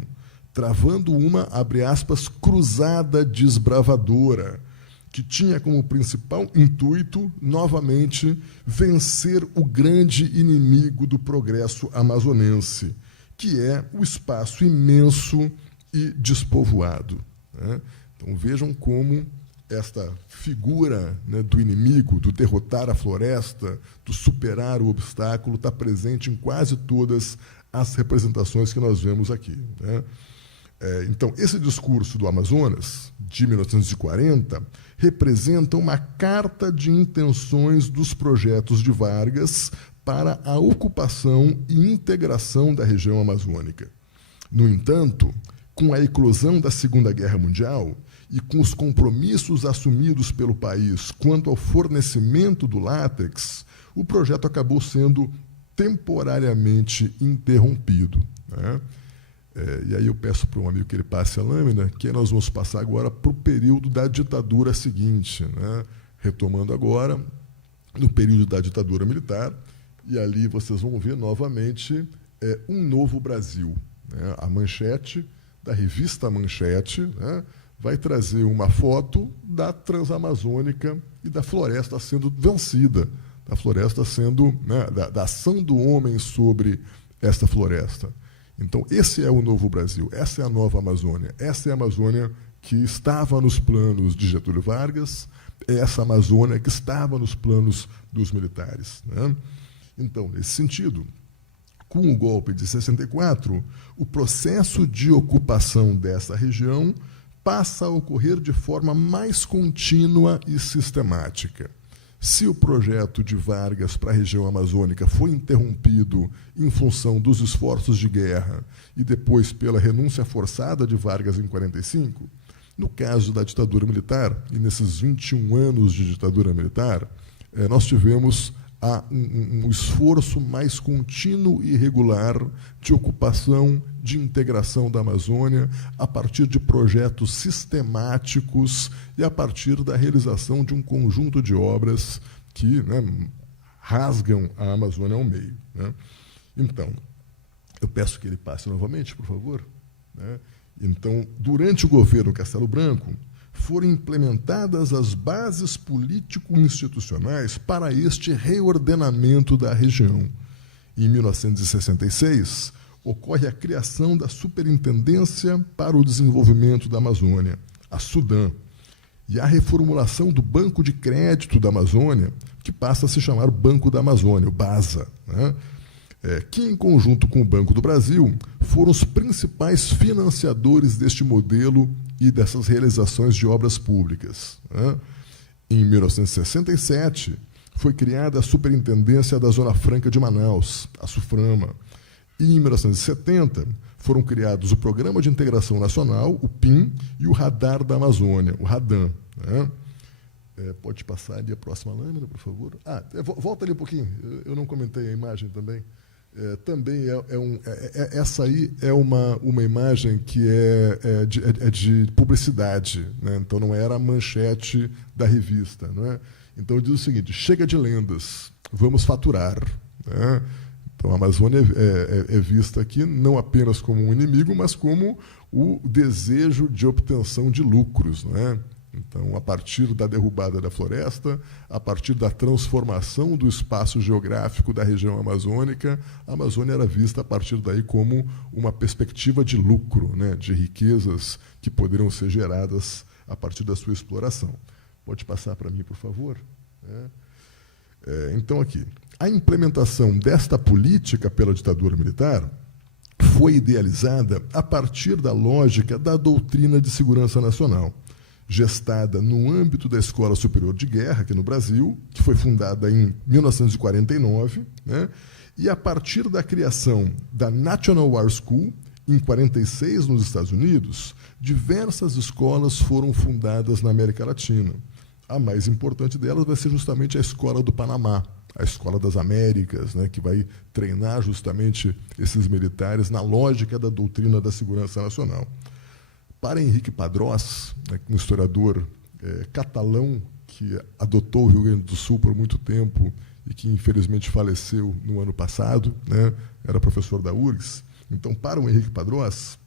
travando uma, abre aspas, cruzada desbravadora, que tinha como principal intuito, novamente, vencer o grande inimigo do progresso amazonense, que é o espaço imenso e despovoado, né? Então, vejam como esta figura, né, do inimigo, do derrotar a floresta, do superar o obstáculo, está presente em quase todas as representações que nós vemos aqui, né? Então, esse discurso do Amazonas, de 1940, representa uma carta de intenções dos projetos de Vargas para a ocupação e integração da região amazônica. No entanto, com a eclosão da Segunda Guerra Mundial e com os compromissos assumidos pelo país quanto ao fornecimento do látex, o projeto acabou sendo temporariamente interrompido, né? E aí eu peço para um amigo que ele passe a lâmina, que nós vamos passar agora para o período da ditadura seguinte, né? Retomando agora, no período da ditadura militar, e ali vocês vão ver novamente um novo Brasil, né? A manchete da revista Manchete, né, vai trazer uma foto da Transamazônica e da floresta sendo vencida, da floresta sendo, né, da ação do homem sobre esta floresta. Então, esse é o novo Brasil, essa é a nova Amazônia, essa é a Amazônia que estava nos planos de Getúlio Vargas, é essa Amazônia que estava nos planos dos militares, né? Então, nesse sentido, com o golpe de 64, o processo de ocupação dessa região passa a ocorrer de forma mais contínua e sistemática. Se o projeto de Vargas para a região amazônica foi interrompido em função dos esforços de guerra e depois pela renúncia forçada de Vargas em 45, no caso da ditadura militar, e nesses 21 anos de ditadura militar, nós tivemos um esforço mais contínuo e regular de ocupação, de integração da Amazônia, a partir de projetos sistemáticos e a partir da realização de um conjunto de obras que, né, rasgam a Amazônia ao meio, né? Então, eu peço que ele passe novamente, por favor, né? Então, durante o governo Castelo Branco, foram implementadas as bases político-institucionais para este reordenamento da região. Em 1966, ocorre a criação da Superintendência para o Desenvolvimento da Amazônia, a SUDAM, e a reformulação do Banco de Crédito da Amazônia, que passa a se chamar Banco da Amazônia, o BASA, né? Que, em conjunto com o Banco do Brasil, foram os principais financiadores deste modelo e dessas realizações de obras públicas, né? Em 1967, foi criada a Superintendência da Zona Franca de Manaus, a SUFRAMA, e em 1970 foram criados o Programa de Integração Nacional, o PIN, e o Radar da Amazônia, o RADAM. Né? Pode passar ali a próxima lâmina, por favor. Volta ali um pouquinho, eu não comentei a imagem também. Também essa aí é uma imagem que é de publicidade, né? Então não era a manchete da revista. Né? Então diz o seguinte: chega de lendas, vamos faturar. Né? Então a Amazônia é vista aqui não apenas como um inimigo, mas como o desejo de obtenção de lucros. Né? Então, a partir da derrubada da floresta, a partir da transformação do espaço geográfico da região amazônica, a Amazônia era vista a partir daí como uma perspectiva de lucro, né, de riquezas que poderiam ser geradas a partir da sua exploração. Pode passar para mim, por favor? Então, aqui, a implementação desta política pela ditadura militar foi idealizada a partir da lógica da doutrina de segurança nacional, gestada no âmbito da Escola Superior de Guerra, aqui no Brasil, que foi fundada em 1949, né? E a partir da criação da National War School, em 1946, nos Estados Unidos, diversas escolas foram fundadas na América Latina. A mais importante delas vai ser justamente a Escola do Panamá, a Escola das Américas, né, que vai treinar justamente esses militares na lógica da doutrina da segurança nacional. Para Henrique Padrós, né, um historiador catalão que adotou o Rio Grande do Sul por muito tempo e que, infelizmente, faleceu no ano passado, né, era professor da URGS. Então, para o Henrique Padrós,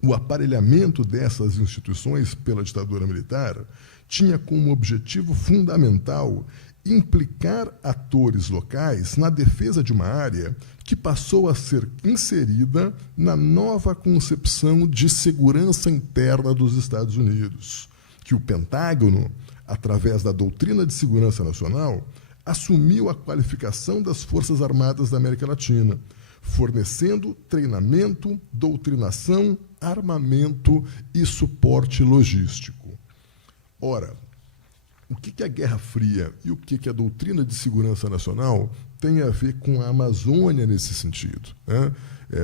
o aparelhamento dessas instituições pela ditadura militar tinha como objetivo fundamental implicar atores locais na defesa de uma área que passou a ser inserida na nova concepção de segurança interna dos Estados Unidos, que o Pentágono, através da doutrina de segurança nacional, assumiu a qualificação das Forças Armadas da América Latina, fornecendo treinamento, doutrinação, armamento e suporte logístico. Ora, o que a Guerra Fria e o que a doutrina de segurança nacional tem a ver com a Amazônia nesse sentido? Né?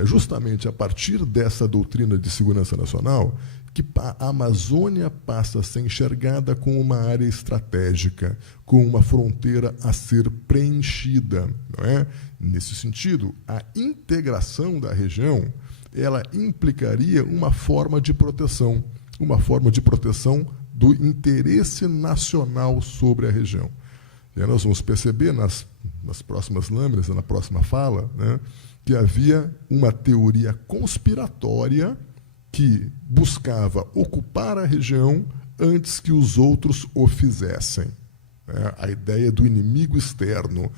Justamente a partir dessa doutrina de segurança nacional que a Amazônia passa a ser enxergada como uma área estratégica, como uma fronteira a ser preenchida. Não é? Nesse sentido, a integração da região ela implicaria uma forma de proteção do interesse nacional sobre a região. E aí nós vamos perceber nas próximas lâminas, na próxima fala, né, que havia uma teoria conspiratória que buscava ocupar a região antes que os outros o fizessem. A ideia do inimigo externo,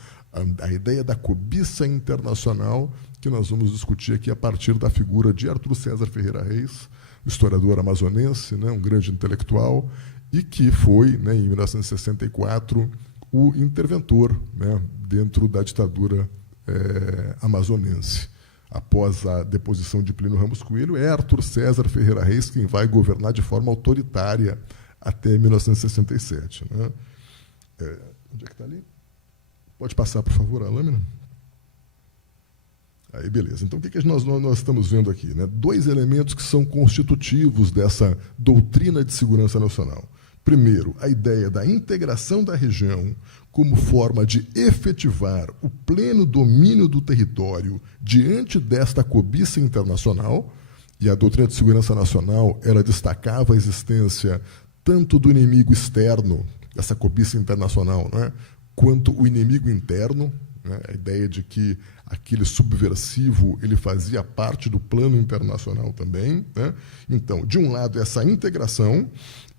a ideia da cobiça internacional, que nós vamos discutir aqui a partir da figura de Arthur César Ferreira Reis, historiador amazonense, né, um grande intelectual, e que foi, né, em 1964, o interventor, né, dentro da ditadura amazonense. Após a deposição de Plínio Ramos Coelho, é Arthur César Ferreira Reis quem vai governar de forma autoritária até 1967. Né? Onde é que está ali? Pode passar, por favor, a lâmina? Aí, beleza. Então, o que nós estamos vendo aqui? Né? Dois elementos que são constitutivos dessa doutrina de segurança nacional. Primeiro, a ideia da integração da região como forma de efetivar o pleno domínio do território diante desta cobiça internacional, e a doutrina de segurança nacional ela destacava a existência tanto do inimigo externo, essa cobiça internacional, né, quanto o inimigo interno, né, a ideia de que aquele subversivo ele fazia parte do plano internacional também. Né? Então, de um lado, essa integração,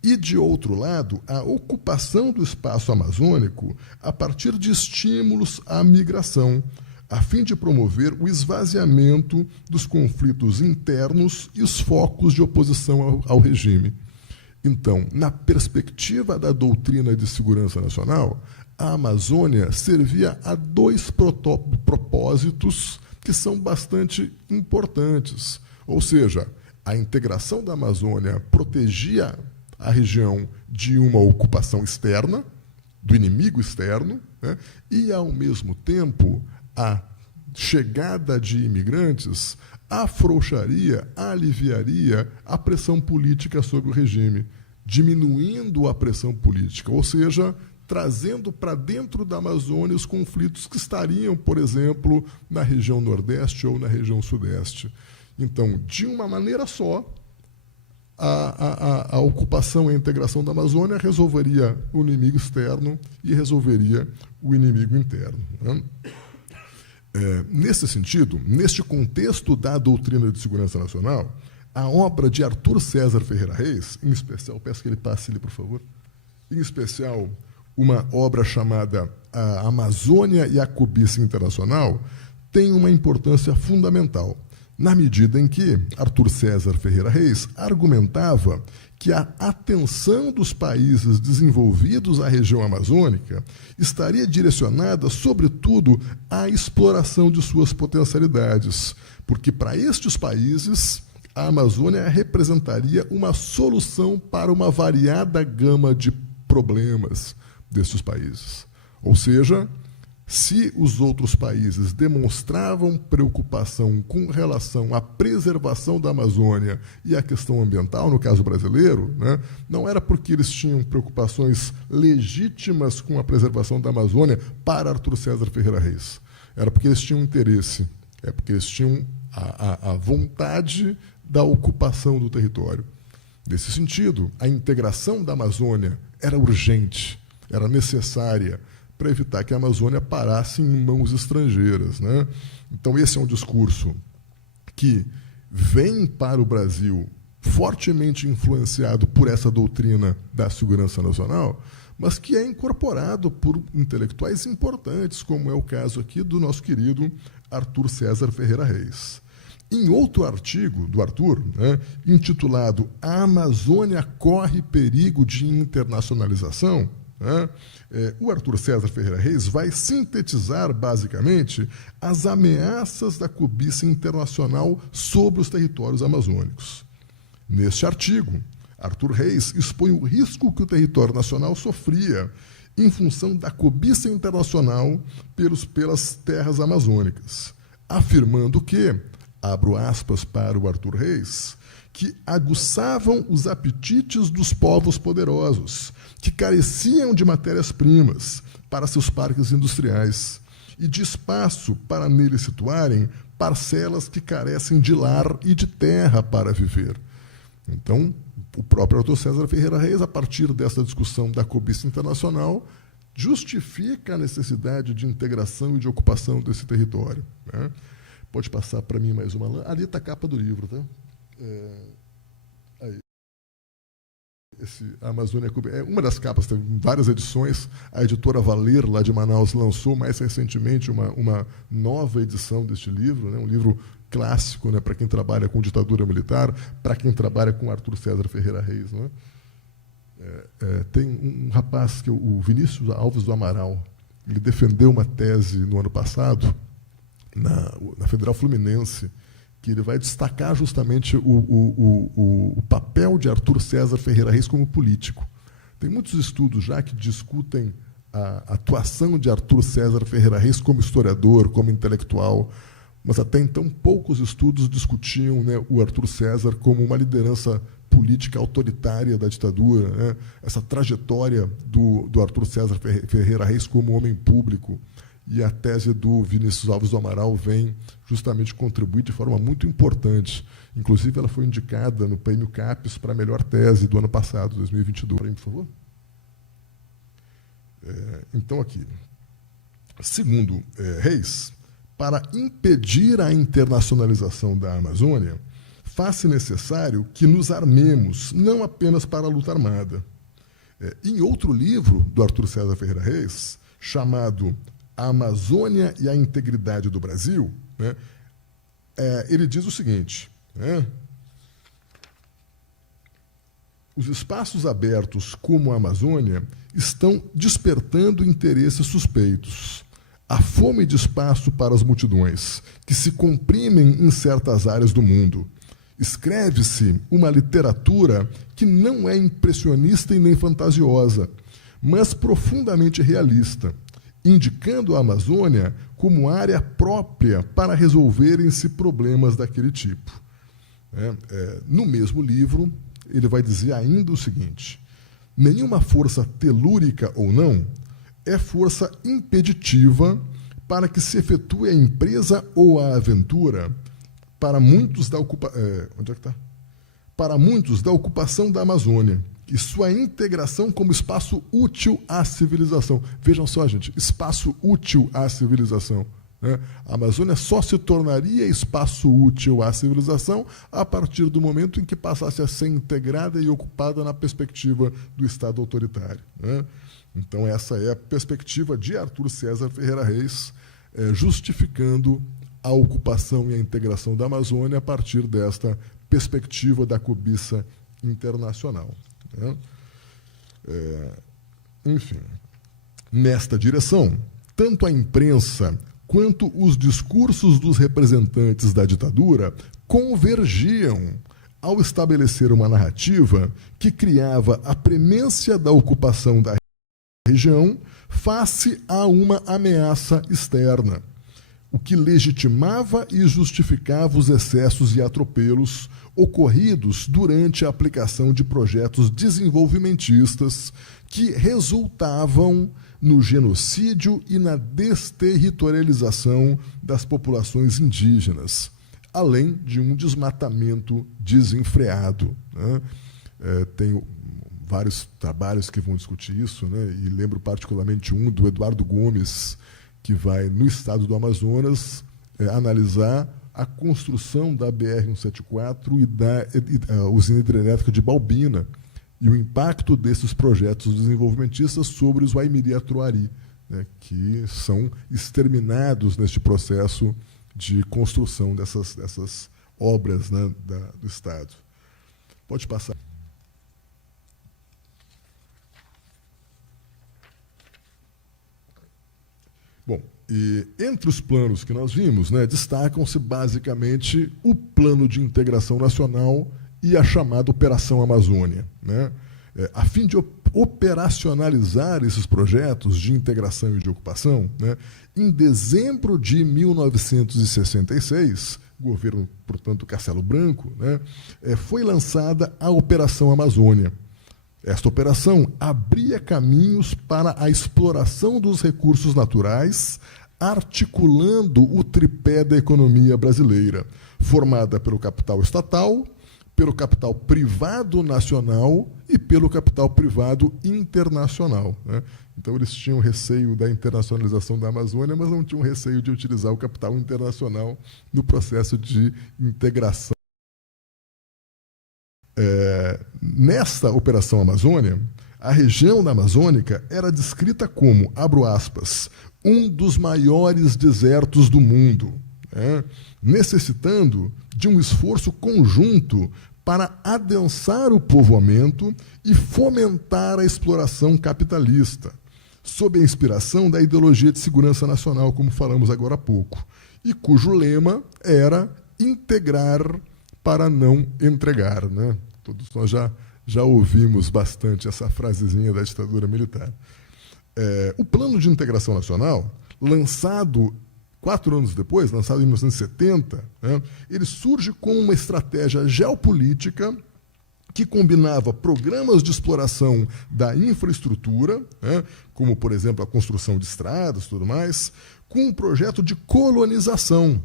e, de outro lado, a ocupação do espaço amazônico a partir de estímulos à migração, a fim de promover o esvaziamento dos conflitos internos e os focos de oposição ao regime. Então, na perspectiva da doutrina de segurança nacional, a Amazônia servia a dois propósitos que são bastante importantes. Ou seja, a integração da Amazônia protegia a região de uma ocupação externa, do inimigo externo, né? E, ao mesmo tempo, a chegada de imigrantes afrouxaria, aliviaria a pressão política sobre o regime, diminuindo a pressão política, ou seja, trazendo para dentro da Amazônia os conflitos que estariam, por exemplo, na região Nordeste ou na região Sudeste. Então, de uma maneira só, a ocupação e a integração da Amazônia resolveria o inimigo externo e resolveria o inimigo interno, né? Nesse sentido, neste contexto da doutrina de segurança nacional, a obra de Arthur César Ferreira Reis, em especial, peço que ele passe ali, por favor, em especial uma obra chamada A Amazônia e a Cobiça Internacional, tem uma importância fundamental, na medida em que Arthur César Ferreira Reis argumentava que a atenção dos países desenvolvidos à região amazônica estaria direcionada, sobretudo, à exploração de suas potencialidades, porque, para estes países, a Amazônia representaria uma solução para uma variada gama de problemas destes países. Ou seja, se os outros países demonstravam preocupação com relação à preservação da Amazônia e à questão ambiental, no caso brasileiro, né, não era porque eles tinham preocupações legítimas com a preservação da Amazônia para Arthur César Ferreira Reis. Era porque eles tinham interesse, é porque eles tinham a vontade da ocupação do território. Nesse sentido, a integração da Amazônia era urgente, era necessária, para evitar que a Amazônia parasse em mãos estrangeiras, né? Então, esse é um discurso que vem para o Brasil fortemente influenciado por essa doutrina da segurança nacional, mas que é incorporado por intelectuais importantes, como é o caso aqui do nosso querido Arthur César Ferreira Reis. Em outro artigo do Arthur, né, intitulado A Amazônia corre perigo de internacionalização, né, o Arthur César Ferreira Reis vai sintetizar, basicamente, as ameaças da cobiça internacional sobre os territórios amazônicos. Neste artigo, Arthur Reis expõe o risco que o território nacional sofria em função da cobiça internacional pelas terras amazônicas, afirmando que, abro aspas para o Arthur Reis, que aguçavam os apetites dos povos poderosos, que careciam de matérias-primas para seus parques industriais e de espaço para neles situarem parcelas que carecem de lar e de terra para viver. Então, o próprio Arthur César Ferreira Reis, a partir dessa discussão da cobiça internacional, justifica a necessidade de integração e de ocupação desse território, né? Pode passar para mim mais uma. Ali está a capa do livro, tá? Aí. A Amazônia é uma das capas, tem várias edições. A editora Valer, lá de Manaus, lançou mais recentemente uma nova edição deste livro, né? Um livro clássico, né, para quem trabalha com ditadura militar, para quem trabalha com Arthur César Ferreira Reis, né? Tem um rapaz, o Vinícius Alves do Amaral, ele defendeu uma tese no ano passado, na Federal Fluminense, que ele vai destacar justamente o papel de Arthur César Ferreira Reis como político. Tem muitos estudos já que discutem a atuação de Arthur César Ferreira Reis como historiador, como intelectual, mas até então poucos estudos discutiam, né, o Arthur César como uma liderança política autoritária da ditadura, né, essa trajetória do Arthur César Ferreira Reis como homem público. E a tese do Vinícius Alves do Amaral vem justamente contribuir de forma muito importante. Inclusive, ela foi indicada no Prêmio CAPES para a melhor tese do ano passado, 2022. Por favor. Então, aqui. Segundo Reis, para impedir a internacionalização da Amazônia, faz-se necessário que nos armemos, não apenas para a luta armada. Em outro livro do Arthur César Ferreira Reis, chamado A Amazônia e a Integridade do Brasil, né, ele diz o seguinte, né, os espaços abertos como a Amazônia estão despertando interesses suspeitos. A fome de espaço para as multidões, que se comprimem em certas áreas do mundo. Escreve-se uma literatura que não é impressionista e nem fantasiosa, mas profundamente realista. indicando a Amazônia como área própria para resolverem-se problemas daquele tipo. No mesmo livro, ele vai dizer ainda o seguinte: nenhuma força telúrica ou não é força impeditiva para que se efetue a empresa ou a aventura para muitos da ocupação da Amazônia e sua integração como espaço útil à civilização. Vejam só, gente, espaço útil à civilização. A Amazônia só se tornaria espaço útil à civilização a partir do momento em que passasse a ser integrada e ocupada na perspectiva do Estado autoritário. Então, essa é a perspectiva de Arthur César Ferreira Reis, justificando a ocupação e a integração da Amazônia a partir desta perspectiva da cobiça internacional. Enfim, nesta direção, tanto a imprensa quanto os discursos dos representantes da ditadura convergiam ao estabelecer uma narrativa que criava a premência da ocupação da região face a uma ameaça externa, o que legitimava e justificava os excessos e atropelos ocorridos durante a aplicação de projetos desenvolvimentistas que resultavam no genocídio e na desterritorialização das populações indígenas, além de um desmatamento desenfreado. Tenho vários trabalhos que vão discutir isso, e lembro particularmente um do Eduardo Gomes, que vai, no estado do Amazonas, analisar a construção da BR-174 e da usina hidrelétrica de Balbina e o impacto desses projetos desenvolvimentistas sobre os Waimiri-Atuari, que são exterminados neste processo de construção dessas obras, do Estado. Pode passar. Bom, e entre os planos que nós vimos, destacam-se basicamente o Plano de Integração Nacional e a chamada Operação Amazônia. A fim de operacionalizar esses projetos de integração e de ocupação, em dezembro de 1966, governo, portanto, Castelo Branco, foi lançada a Operação Amazônia. Esta operação abria caminhos para a exploração dos recursos naturais, articulando o tripé da economia brasileira, formada pelo capital estatal, pelo capital privado nacional e pelo capital privado internacional. Então, eles tinham receio da internacionalização da Amazônia, mas não tinham receio de utilizar o capital internacional no processo de integração. Nesta Operação Amazônia, a região da Amazônica era descrita como, abro aspas, um dos maiores desertos do mundo, necessitando de um esforço conjunto para adensar o povoamento e fomentar a exploração capitalista, sob a inspiração da ideologia de segurança nacional, como falamos agora há pouco, e cujo lema era integrar para não entregar. Todos nós já ouvimos bastante essa frasezinha da ditadura militar. O Plano de Integração Nacional, lançado 4 anos depois, lançado em 1970, ele surge como uma estratégia geopolítica que combinava programas de exploração da infraestrutura, como, por exemplo, a construção de estradas e tudo mais, com um projeto de colonização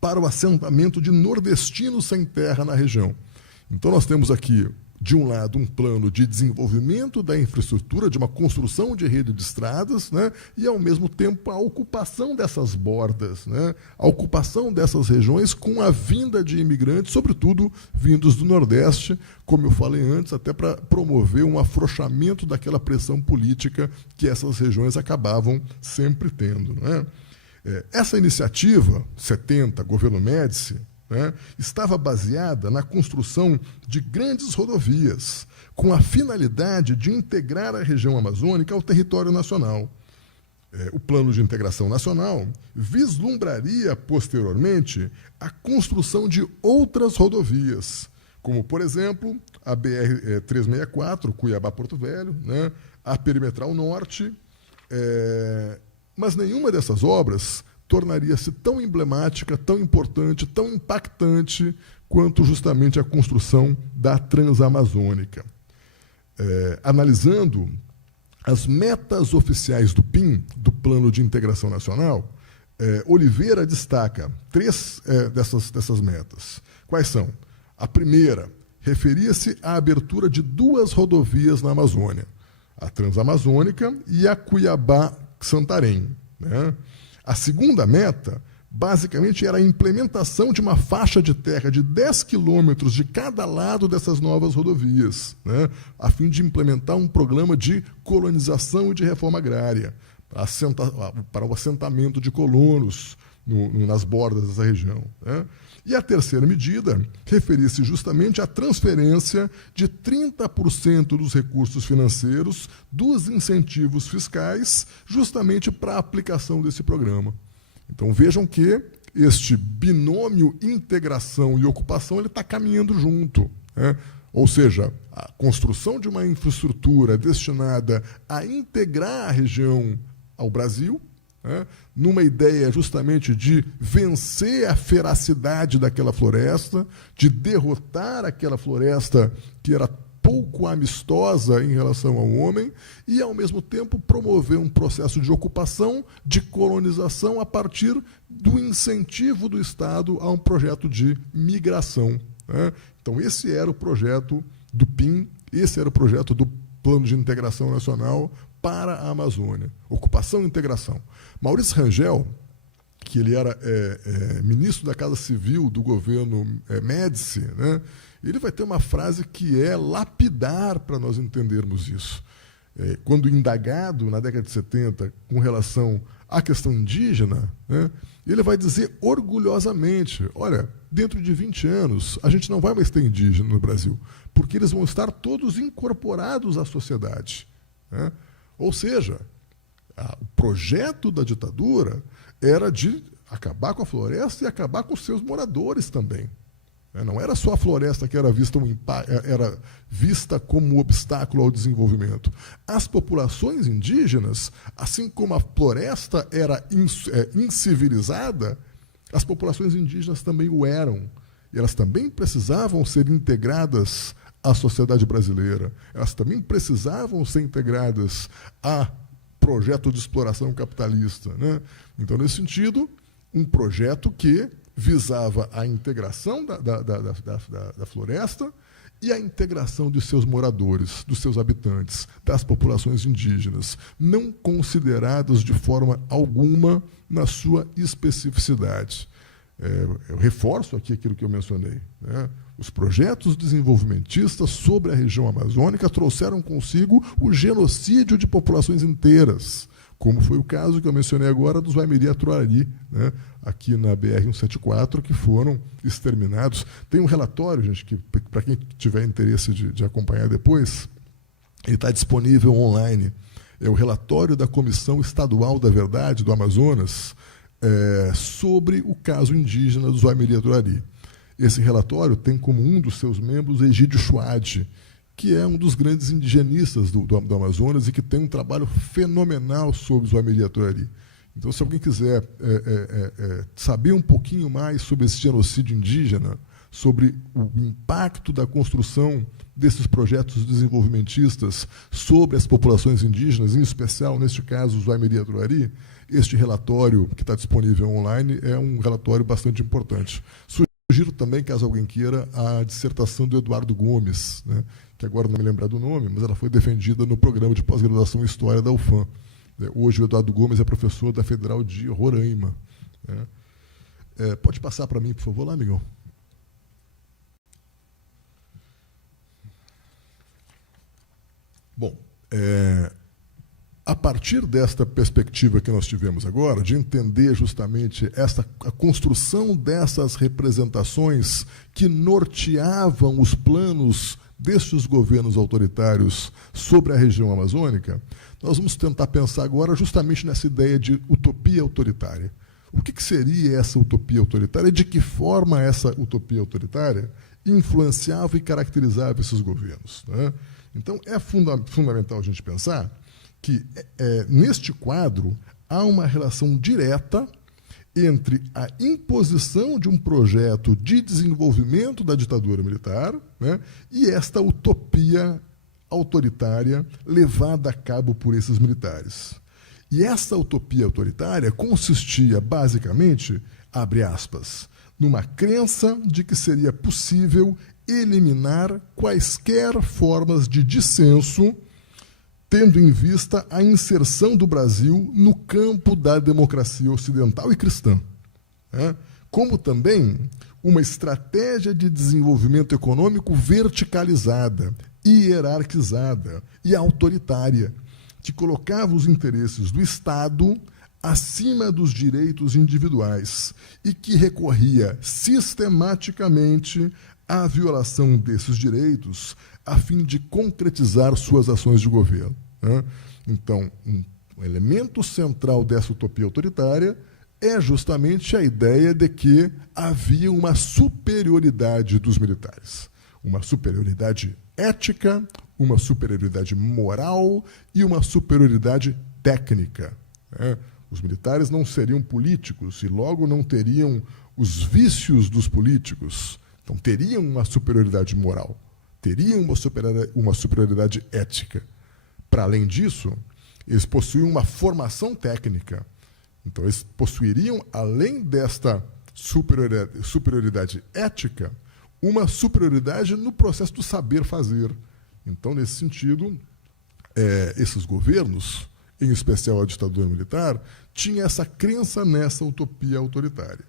para o assentamento de nordestinos sem terra na região. Então, nós temos aqui, de um lado, um plano de desenvolvimento da infraestrutura, de uma construção de rede de estradas, e, ao mesmo tempo, a ocupação dessas bordas, a ocupação dessas regiões com a vinda de imigrantes, sobretudo vindos do Nordeste, como eu falei antes, até para promover um afrouxamento daquela pressão política que essas regiões acabavam sempre tendo. Essa iniciativa, 70, governo Médici, estava baseada na construção de grandes rodovias, com a finalidade de integrar a região amazônica ao território nacional. O Plano de Integração Nacional vislumbraria, posteriormente, a construção de outras rodovias, como, por exemplo, a BR-364, Cuiabá-Porto Velho, a Perimetral Norte, Mas nenhuma dessas obras tornaria-se tão emblemática, tão importante, tão impactante quanto justamente a construção da Transamazônica. Analisando as metas oficiais do PIN, do Plano de Integração Nacional, Oliveira destaca 3 dessas metas. Quais são? A primeira referia-se à abertura de 2 rodovias na Amazônia, a Transamazônica e a Cuiabá-Santarém, né? A segunda meta, basicamente, era a implementação de uma faixa de terra de 10 quilômetros de cada lado dessas novas rodovias, né, a fim de implementar um programa de colonização e de reforma agrária, para o assentamento de colonos nas bordas dessa região, né. E a terceira medida referia-se justamente à transferência de 30% dos recursos financeiros dos incentivos fiscais justamente para a aplicação desse programa. Então, vejam que este binômio integração e ocupação ele está caminhando junto, né? Ou seja, a construção de uma infraestrutura destinada a integrar a região ao Brasil, né, numa ideia justamente de vencer a feracidade daquela floresta, de derrotar aquela floresta que era pouco amistosa em relação ao homem e, ao mesmo tempo, promover um processo de ocupação, de colonização, a partir do incentivo do Estado a um projeto de migração, né? Então, esse era o projeto do PIN, esse era o projeto do Plano de Integração Nacional para a Amazônia. Ocupação e integração. Maurício Rangel, que ele era ministro da Casa Civil do governo Médici, né, ele vai ter uma frase que é lapidar para nós entendermos isso. Quando indagado, na década de 70, com relação à questão indígena, né, ele vai dizer orgulhosamente, olha, dentro de 20 anos, a gente não vai mais ter indígena no Brasil, porque eles vão estar todos incorporados à sociedade, né? Ou seja, o projeto da ditadura era de acabar com a floresta e acabar com os seus moradores também. Não era só a floresta que era vista como um obstáculo ao desenvolvimento. As populações indígenas, assim como a floresta era incivilizada, as populações indígenas também o eram. E elas também precisavam ser integradas à sociedade brasileira. Elas também precisavam ser integradas a projeto de exploração capitalista, né? Então, nesse sentido, um projeto que visava a integração da floresta e a integração de seus moradores, dos seus habitantes, das populações indígenas, não consideradas de forma alguma na sua especificidade. Eu reforço aqui aquilo que eu mencionei, né? Os projetos desenvolvimentistas sobre a região amazônica trouxeram consigo o genocídio de populações inteiras, como foi o caso que eu mencionei agora dos Waimiri-Atuarari, né, aqui na BR-174, que foram exterminados. Tem um relatório, gente, que para quem tiver interesse de acompanhar depois, ele está disponível online. É o relatório da Comissão Estadual da Verdade do Amazonas sobre o caso indígena dos Waimiri-Atuarari. Esse relatório tem como um dos seus membros Egídio Chouad, que é um dos grandes indigenistas do Amazonas e que tem um trabalho fenomenal sobre os Waimiri-Atuarari. Então, se alguém quiser saber um pouquinho mais sobre esse genocídio indígena, sobre o impacto da construção desses projetos desenvolvimentistas sobre as populações indígenas, em especial, neste caso, os Waimiri-Atuarari, este relatório, que está disponível online, é um relatório bastante importante. Sugiro também, caso alguém queira, a dissertação do Eduardo Gomes, né, que agora não me lembro do nome, mas ela foi defendida no programa de pós-graduação em História da UFAM. Hoje o Eduardo Gomes é professor da Federal de Roraima, né. Pode passar para mim, por favor, lá, amigão. Bom, a partir desta perspectiva que nós tivemos agora, de entender justamente a construção dessas representações que norteavam os planos destes governos autoritários sobre a região amazônica, nós vamos tentar pensar agora justamente nessa ideia de utopia autoritária. O que seria essa utopia autoritária e de que forma essa utopia autoritária influenciava e caracterizava esses governos, né? Então, é fundamental a gente pensar que, neste quadro, há uma relação direta entre a imposição de um projeto de desenvolvimento da ditadura militar, né, e esta utopia autoritária levada a cabo por esses militares. E essa utopia autoritária consistia, basicamente, abre aspas, numa crença de que seria possível eliminar quaisquer formas de dissenso, tendo em vista a inserção do Brasil no campo da democracia ocidental e cristã, né? Como também uma estratégia de desenvolvimento econômico verticalizada, hierarquizada e autoritária, que colocava os interesses do Estado acima dos direitos individuais e que recorria sistematicamente à violação desses direitos a fim de concretizar suas ações de governo, né? Então, um elemento central dessa utopia autoritária é justamente a ideia de que havia uma superioridade dos militares, uma superioridade ética, uma superioridade moral e uma superioridade técnica, né? Os militares não seriam políticos e logo não teriam os vícios dos políticos, então teriam uma superioridade moral, teriam uma superioridade ética. Para além disso, eles possuíam uma formação técnica. Então, eles possuiriam, além desta superioridade ética, uma superioridade no processo do saber fazer. Então, nesse sentido, esses governos, em especial a ditadura militar, tinham essa crença nessa utopia autoritária.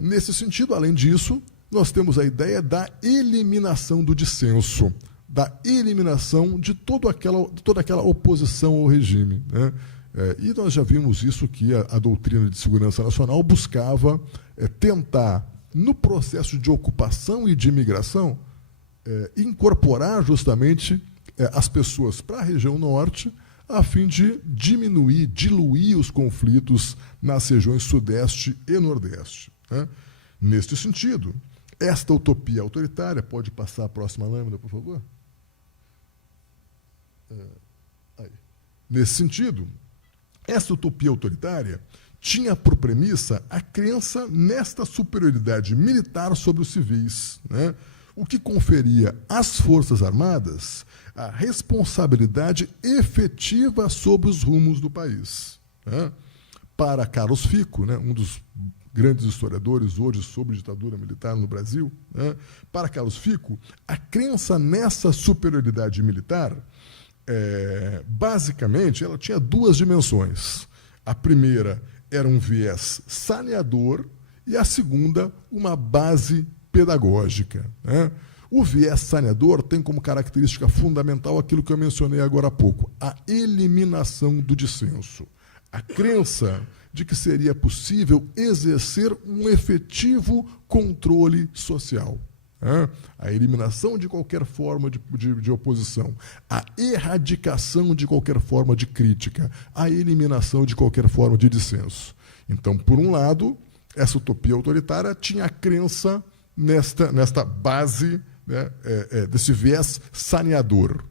Nesse sentido, além disso, nós temos a ideia da eliminação do dissenso, da eliminação de toda aquela oposição ao regime, né? E nós já vimos isso que a doutrina de segurança nacional buscava tentar, no processo de ocupação e de imigração, incorporar justamente as pessoas para a região norte, a fim de diluir os conflitos nas regiões sudeste e nordeste, né? Neste sentido, esta utopia autoritária, pode passar a próxima lâmina, por favor? Nesse sentido, essa utopia autoritária tinha por premissa a crença nesta superioridade militar sobre os civis, né? O que conferia às Forças Armadas a responsabilidade efetiva sobre os rumos do país, né? Para Carlos Fico, né, um dos grandes historiadores hoje sobre ditadura militar no Brasil, né, para Carlos Fico, a crença nessa superioridade militar, basicamente, ela tinha duas dimensões. A primeira era um viés saneador e a segunda, uma base pedagógica, né? O viés saneador tem como característica fundamental aquilo que eu mencionei agora há pouco, a eliminação do dissenso. A crença de que seria possível exercer um efetivo controle social, né? A eliminação de qualquer forma de oposição, a erradicação de qualquer forma de crítica, a eliminação de qualquer forma de dissenso. Então, por um lado, essa utopia autoritária tinha a crença nesta base, né, desse viés saneador.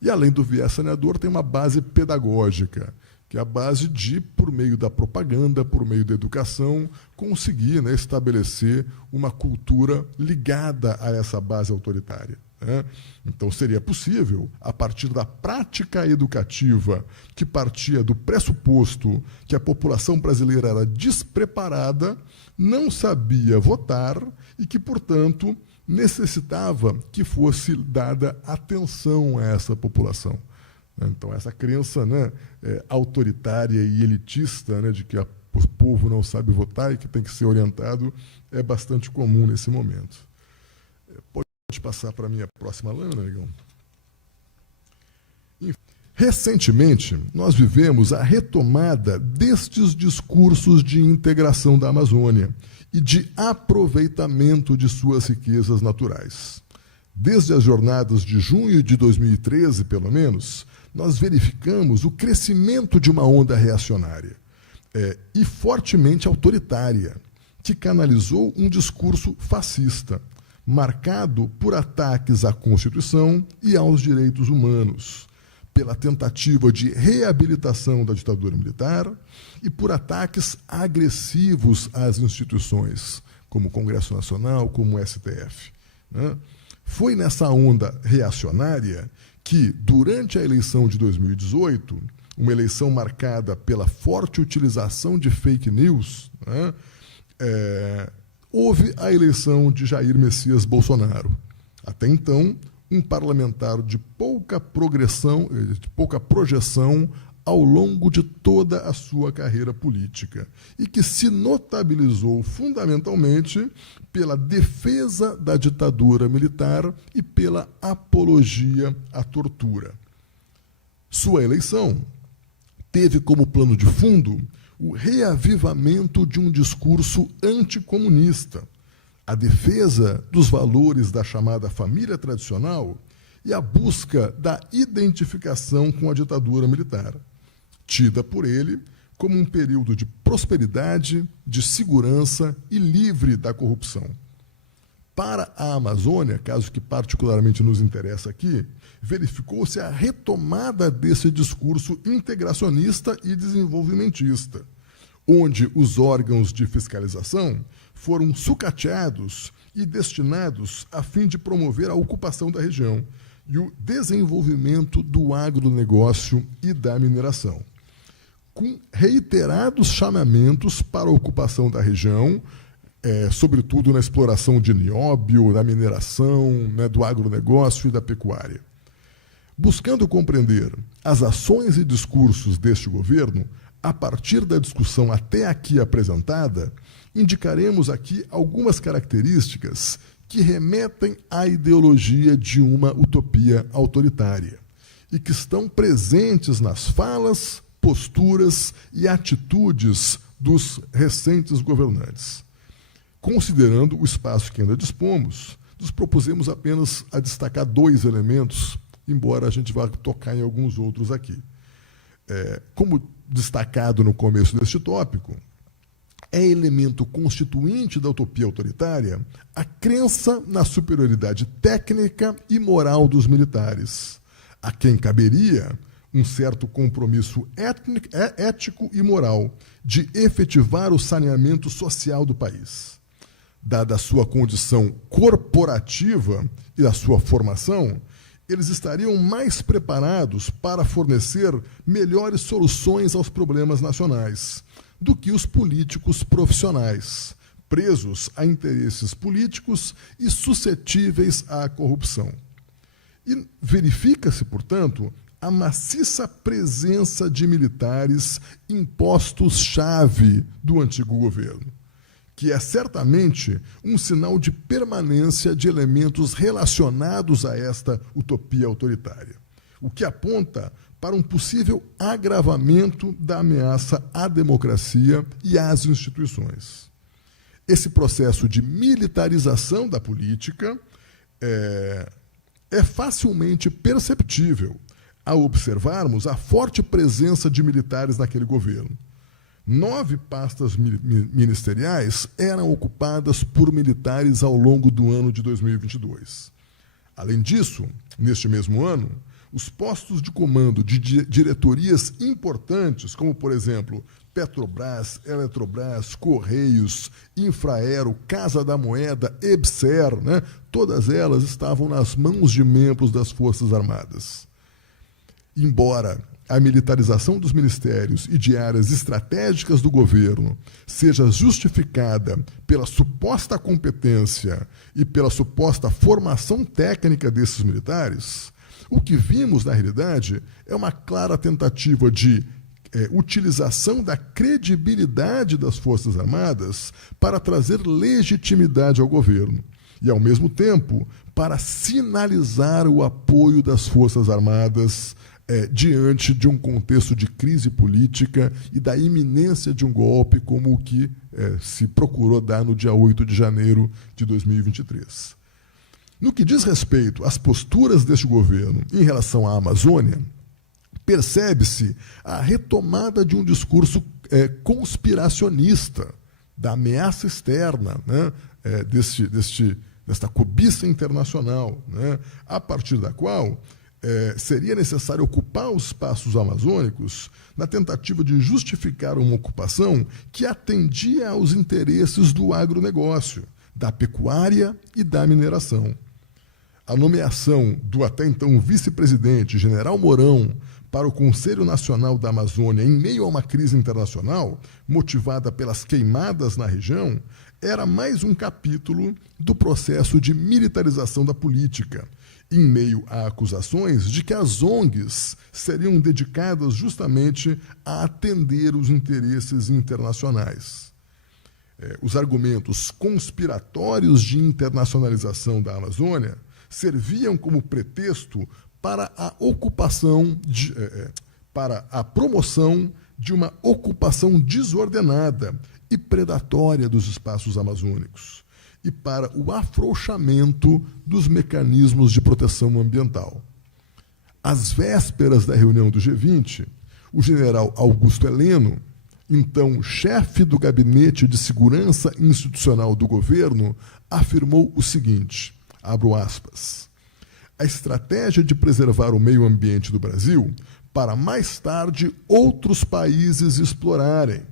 E, além do viés saneador, tem uma base pedagógica, que é a base de, por meio da propaganda, por meio da educação, conseguir, né, estabelecer uma cultura ligada a essa base autoritária, né? Então, seria possível, a partir da prática educativa, que partia do pressuposto que a população brasileira era despreparada, não sabia votar e que, portanto, necessitava que fosse dada atenção a essa população. Então, essa crença, né, autoritária e elitista, né, de que o povo não sabe votar e que tem que ser orientado, é bastante comum nesse momento. Pode passar para a minha próxima lâmina, Negão? Recentemente, nós vivemos a retomada destes discursos de integração da Amazônia e de aproveitamento de suas riquezas naturais. Desde as jornadas de junho de 2013, pelo menos, nós verificamos o crescimento de uma onda reacionária e fortemente autoritária, que canalizou um discurso fascista, marcado por ataques à Constituição e aos direitos humanos, pela tentativa de reabilitação da ditadura militar e por ataques agressivos às instituições, como o Congresso Nacional, como o STF. Né? Foi nessa onda reacionária que, durante a eleição de 2018, uma eleição marcada pela forte utilização de fake news, né, houve a eleição de Jair Messias Bolsonaro. Até então, um parlamentar de pouca progressão, de pouca projeção ao longo de toda a sua carreira política e que se notabilizou fundamentalmente pela defesa da ditadura militar e pela apologia à tortura. Sua eleição teve como plano de fundo o reavivamento de um discurso anticomunista, a defesa dos valores da chamada família tradicional e a busca da identificação com a ditadura militar, tida por ele como um período de prosperidade, de segurança e livre da corrupção. Para a Amazônia, caso que particularmente nos interessa aqui, verificou-se a retomada desse discurso integracionista e desenvolvimentista, onde os órgãos de fiscalização foram sucateados e destinados a fim de promover a ocupação da região e o desenvolvimento do agronegócio e da mineração, com reiterados chamamentos para a ocupação da região, sobretudo na exploração de nióbio, da mineração, né, do agronegócio e da pecuária. Buscando compreender as ações e discursos deste governo, a partir da discussão até aqui apresentada, indicaremos aqui algumas características que remetem à ideologia de uma utopia autoritária e que estão presentes nas falas, posturas e atitudes dos recentes governantes. Considerando o espaço que ainda dispomos, nos propusemos apenas a destacar 2 elementos, embora a gente vá tocar em alguns outros aqui. Como destacado no começo deste tópico, é elemento constituinte da utopia autoritária a crença na superioridade técnica e moral dos militares, a quem caberia um certo compromisso ético e moral de efetivar o saneamento social do país. Dada a sua condição corporativa e a sua formação, eles estariam mais preparados para fornecer melhores soluções aos problemas nacionais do que os políticos profissionais, presos a interesses políticos e suscetíveis à corrupção. E verifica-se, portanto, a maciça presença de militares em postos-chave do antigo governo, que é certamente um sinal de permanência de elementos relacionados a esta utopia autoritária, o que aponta para um possível agravamento da ameaça à democracia e às instituições. Esse processo de militarização da política é facilmente perceptível ao observarmos a forte presença de militares naquele governo. 9 pastas ministeriais eram ocupadas por militares ao longo do ano de 2022. Além disso, neste mesmo ano, os postos de comando de diretorias importantes, como, por exemplo, Petrobras, Eletrobras, Correios, Infraero, Casa da Moeda, EBSER, né, todas elas estavam nas mãos de membros das Forças Armadas. Embora a militarização dos ministérios e de áreas estratégicas do governo seja justificada pela suposta competência e pela suposta formação técnica desses militares, o que vimos, na realidade, é uma clara tentativa de utilização da credibilidade das Forças Armadas para trazer legitimidade ao governo e, ao mesmo tempo, para sinalizar o apoio das Forças Armadas diante de um contexto de crise política e da iminência de um golpe como o que se procurou dar no dia 8 de janeiro de 2023. No que diz respeito às posturas deste governo em relação à Amazônia, percebe-se a retomada de um discurso conspiracionista, da ameaça externa, né, desta cobiça internacional, né, a partir da qual seria necessário ocupar os espaços amazônicos na tentativa de justificar uma ocupação que atendia aos interesses do agronegócio, da pecuária e da mineração. A nomeação do até então vice-presidente, general Mourão, para o Conselho Nacional da Amazônia em meio a uma crise internacional, motivada pelas queimadas na região, era mais um capítulo do processo de militarização da política, em meio a acusações de que as ONGs seriam dedicadas justamente a atender os interesses internacionais. Os argumentos conspiratórios de internacionalização da Amazônia serviam como pretexto para a ocupação, para a promoção de uma ocupação desordenada e predatória dos espaços amazônicos e para o afrouxamento dos mecanismos de proteção ambiental. Às vésperas da reunião do G20, o general Augusto Heleno, então chefe do Gabinete de Segurança Institucional do governo, afirmou o seguinte, abro aspas, a estratégia de preservar o meio ambiente do Brasil para mais tarde outros países explorarem.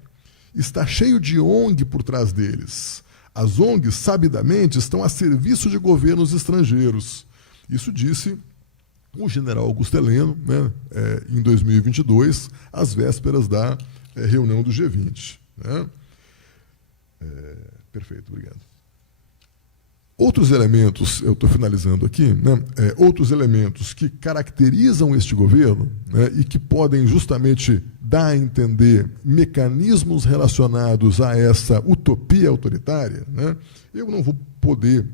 Está cheio de ONG por trás deles. As ONGs, sabidamente, estão a serviço de governos estrangeiros. Isso disse o general Augusto Heleno, né, em 2022, às vésperas da reunião do G20. Né? Perfeito, obrigado. Outros elementos, eu estou finalizando aqui, né, outros elementos que caracterizam este governo, né, e que podem justamente dar a entender mecanismos relacionados a essa utopia autoritária, né, eu não vou poder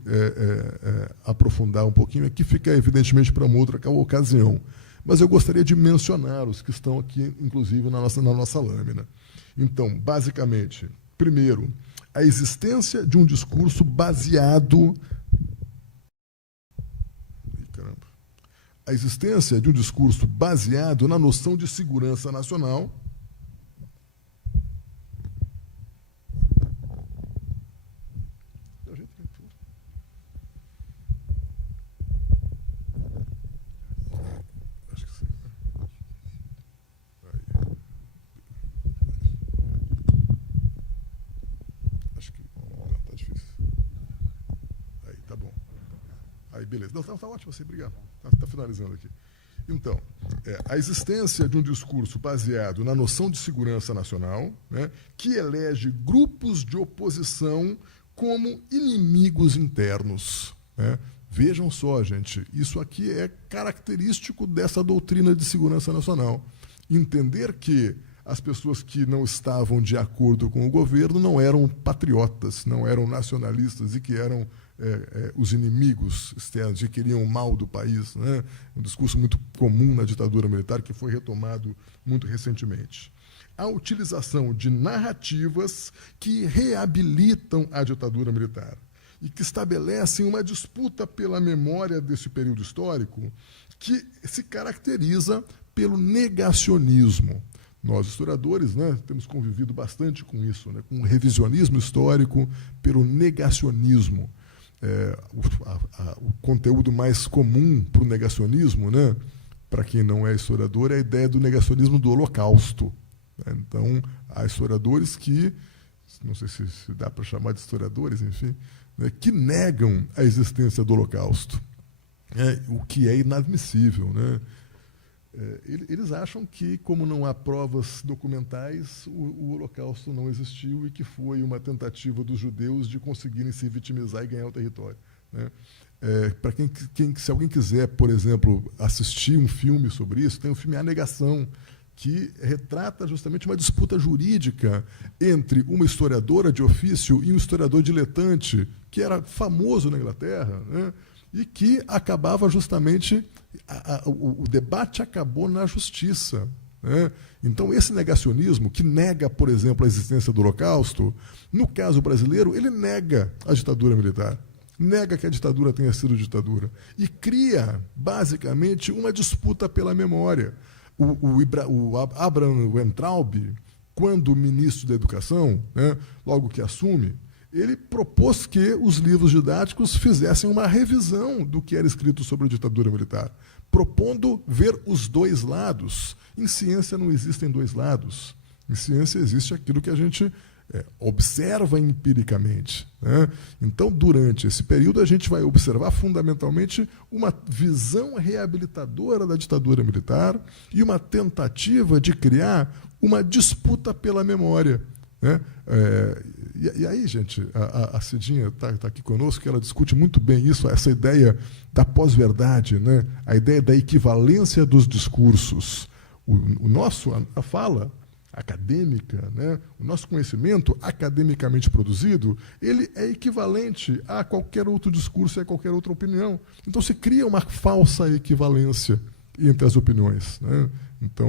aprofundar um pouquinho aqui, fica evidentemente para uma outra ocasião, mas eu gostaria de mencionar os que estão aqui, inclusive, na nossa lâmina. Então, basicamente, primeiro, a existência de um discurso baseado... A existência de um discurso baseado na noção de segurança nacional, beleza. Não, está ótimo, assim, obrigado. Está finalizando aqui. Então, a existência de um discurso baseado na noção de segurança nacional, né, que elege grupos de oposição como inimigos internos. Né? Vejam só, gente, isso aqui é característico dessa doutrina de segurança nacional. Entender que as pessoas que não estavam de acordo com o governo não eram patriotas, não eram nacionalistas e que eram os inimigos externos, que queriam o mal do país, né? Um discurso muito comum na ditadura militar, que foi retomado muito recentemente. A utilização de narrativas que reabilitam a ditadura militar e que estabelecem uma disputa pela memória desse período histórico que se caracteriza pelo negacionismo. Nós, historiadores, né, temos convivido bastante com isso, né, com o revisionismo histórico pelo negacionismo. O conteúdo mais comum para o negacionismo, né, para quem não é historiador, é a ideia do negacionismo do Holocausto. Então, há historiadores que, não sei se dá para chamar de historiadores, enfim, né, que negam a existência do Holocausto, o que é inadmissível. Né? Eles acham que, como não há provas documentais, o Holocausto não existiu e que foi uma tentativa dos judeus de conseguirem se vitimizar e ganhar o território. Né? Para se alguém quiser, por exemplo, assistir um filme sobre isso, tem o filme A Negação, que retrata justamente uma disputa jurídica entre uma historiadora de ofício e um historiador diletante, que era famoso na Inglaterra, né? E que acabava justamente... O debate acabou na justiça. Né? Então, esse negacionismo, que nega, por exemplo, a existência do Holocausto, no caso brasileiro, ele nega a ditadura militar, nega que a ditadura tenha sido ditadura, e cria, basicamente, uma disputa pela memória. O Abraham Weintraub, quando ministro da Educação, né, logo que assume, ele propôs que os livros didáticos fizessem uma revisão do que era escrito sobre a ditadura militar, propondo ver os dois lados. Em ciência não existem dois lados. Em ciência existe aquilo que a gente observa empiricamente, né? Então, durante esse período, a gente vai observar fundamentalmente uma visão reabilitadora da ditadura militar e uma tentativa de criar uma disputa pela memória, né? E aí, gente, a Cidinha está aqui conosco, que ela discute muito bem isso, essa ideia da pós-verdade, né? A ideia da equivalência dos discursos. A fala acadêmica, né? O nosso conhecimento academicamente produzido, ele é equivalente a qualquer outro discurso e a qualquer outra opinião. Então, se cria uma falsa equivalência entre as opiniões, né? Então,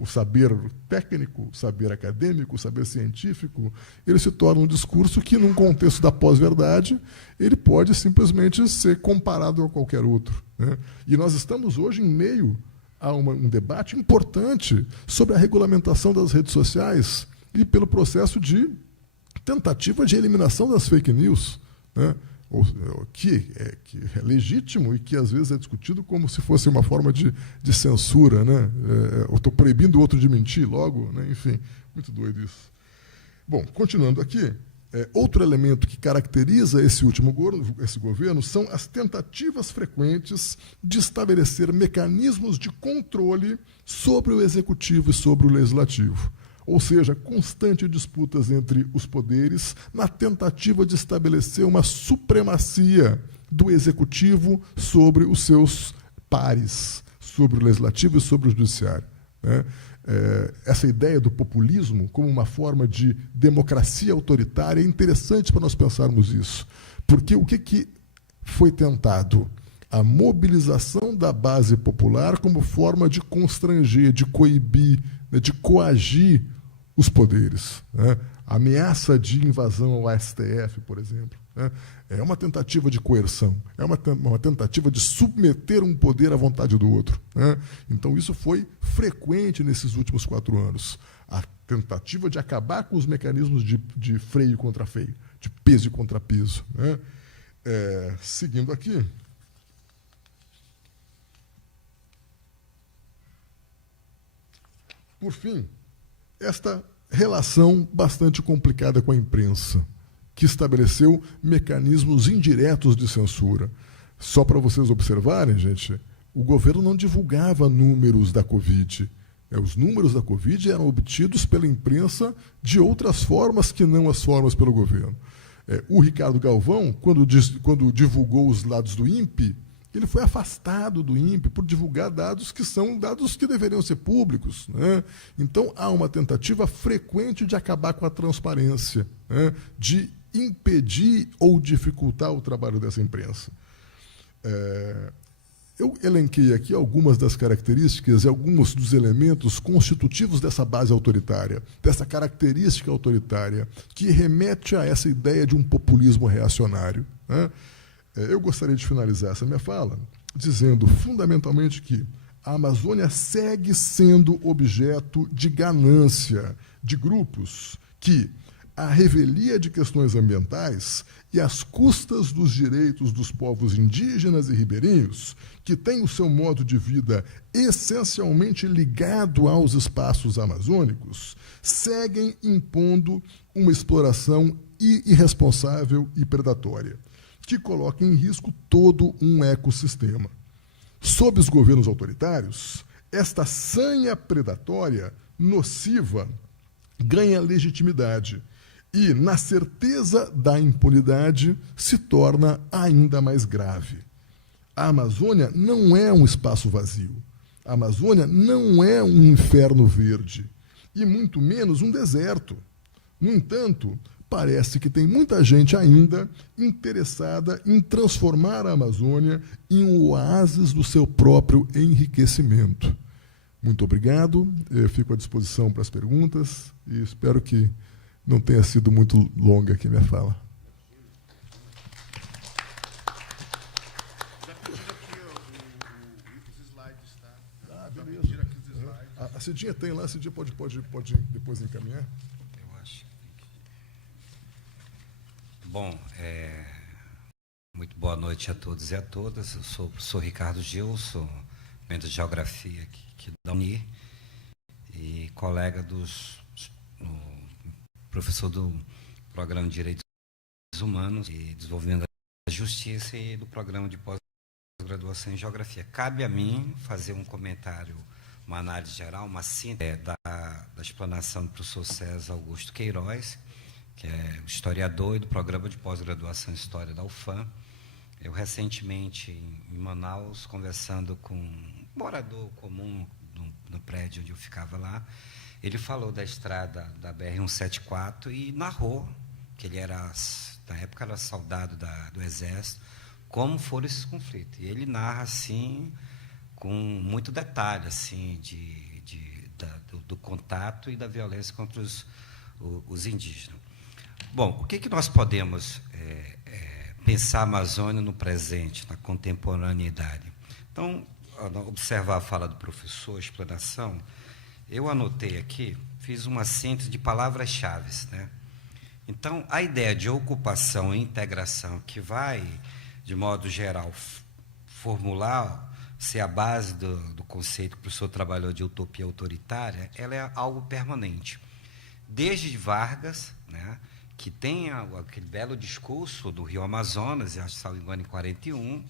o saber técnico, o saber acadêmico, o saber científico, ele se torna um discurso que, num contexto da pós-verdade, ele pode simplesmente ser comparado a qualquer outro, né? E nós estamos hoje em meio a um debate importante sobre a regulamentação das redes sociais e pelo processo de tentativa de eliminação das fake news, né? Que é legítimo e que, às vezes, é discutido como se fosse uma forma de censura, né? Eu estou proibindo o outro de mentir logo, né? Enfim, muito doido isso. Bom, continuando aqui, outro elemento que caracteriza esse governo são as tentativas frequentes de estabelecer mecanismos de controle sobre o executivo e sobre o legislativo. Ou seja, constantes disputas entre os poderes na tentativa de estabelecer uma supremacia do executivo sobre os seus pares, sobre o legislativo e sobre o judiciário, né? Essa ideia do populismo como uma forma de democracia autoritária é interessante para nós pensarmos isso. Porque o que foi tentado? A mobilização da base popular como forma de constranger, de coibir, né, de coagir os poderes, né? A ameaça de invasão ao STF, por exemplo, né? É uma tentativa de coerção, é uma tentativa de submeter um poder à vontade do outro, né? Então, isso foi frequente nesses últimos 4 anos. A tentativa de acabar com os mecanismos de freio contra freio, de peso e contrapeso, né? Seguindo aqui. Por fim, esta relação bastante complicada com a imprensa, que estabeleceu mecanismos indiretos de censura. Só para vocês observarem, gente, o governo não divulgava números da Covid. Os números da Covid eram obtidos pela imprensa de outras formas que não as formas pelo governo. O Ricardo Galvão, quando divulgou os dados do INPE, ele foi afastado do INPE por divulgar dados que são dados que deveriam ser públicos, né? Então, há uma tentativa frequente de acabar com a transparência, né? De impedir ou dificultar o trabalho dessa imprensa. Eu elenquei aqui algumas das características e alguns dos elementos constitutivos dessa base autoritária, dessa característica autoritária, que remete a essa ideia de um populismo reacionário, né? Eu gostaria de finalizar essa minha fala dizendo, fundamentalmente, que a Amazônia segue sendo objeto de ganância de grupos que, à revelia de questões ambientais e às custas dos direitos dos povos indígenas e ribeirinhos, que têm o seu modo de vida essencialmente ligado aos espaços amazônicos, seguem impondo uma exploração irresponsável e predatória, que coloca em risco todo um ecossistema. Sob os governos autoritários, esta sanha predatória nociva ganha legitimidade e, na certeza da impunidade, se torna ainda mais grave. A Amazônia não é um espaço vazio. A Amazônia não é um inferno verde, e muito menos um deserto. No entanto, parece que tem muita gente ainda interessada em transformar a Amazônia em um oásis do seu próprio enriquecimento. Muito obrigado, eu fico à disposição para as perguntas e espero que não tenha sido muito longa aqui a minha fala. Ah, beleza. A Cidinha tem lá, a Cidinha pode depois encaminhar? Bom, muito boa noite a todos e a todas. Eu sou o professor Ricardo Gil, sou membro de Geografia aqui da Uni e colega professor do Programa de Direitos Humanos e Desenvolvimento da Justiça e do Programa de Pós-Graduação em Geografia. Cabe a mim fazer um comentário, uma análise geral, uma síntese da explanação do professor César Augusto Queiroz, que é historiador e do Programa de Pós-Graduação em História da UFAM. Eu, recentemente, em Manaus, conversando com um morador comum no prédio onde eu ficava lá, ele falou da estrada da BR-174 e narrou que ele era, na época, era soldado do Exército, como foram esses conflitos. E ele narra, assim, com muito detalhe, assim, do contato e da violência contra os indígenas. Bom, o que nós podemos pensar a Amazônia no presente, na contemporaneidade? Então, observar a fala do professor, a explanação, eu anotei aqui, fiz uma síntese de palavras-chave, né? Então, a ideia de ocupação e integração, que vai, de modo geral, formular, ser a base do conceito que o professor trabalhou de utopia autoritária, ela é algo permanente. Desde Vargas, né, que tem aquele belo discurso do Rio Amazonas, acho que salvo engano em 41,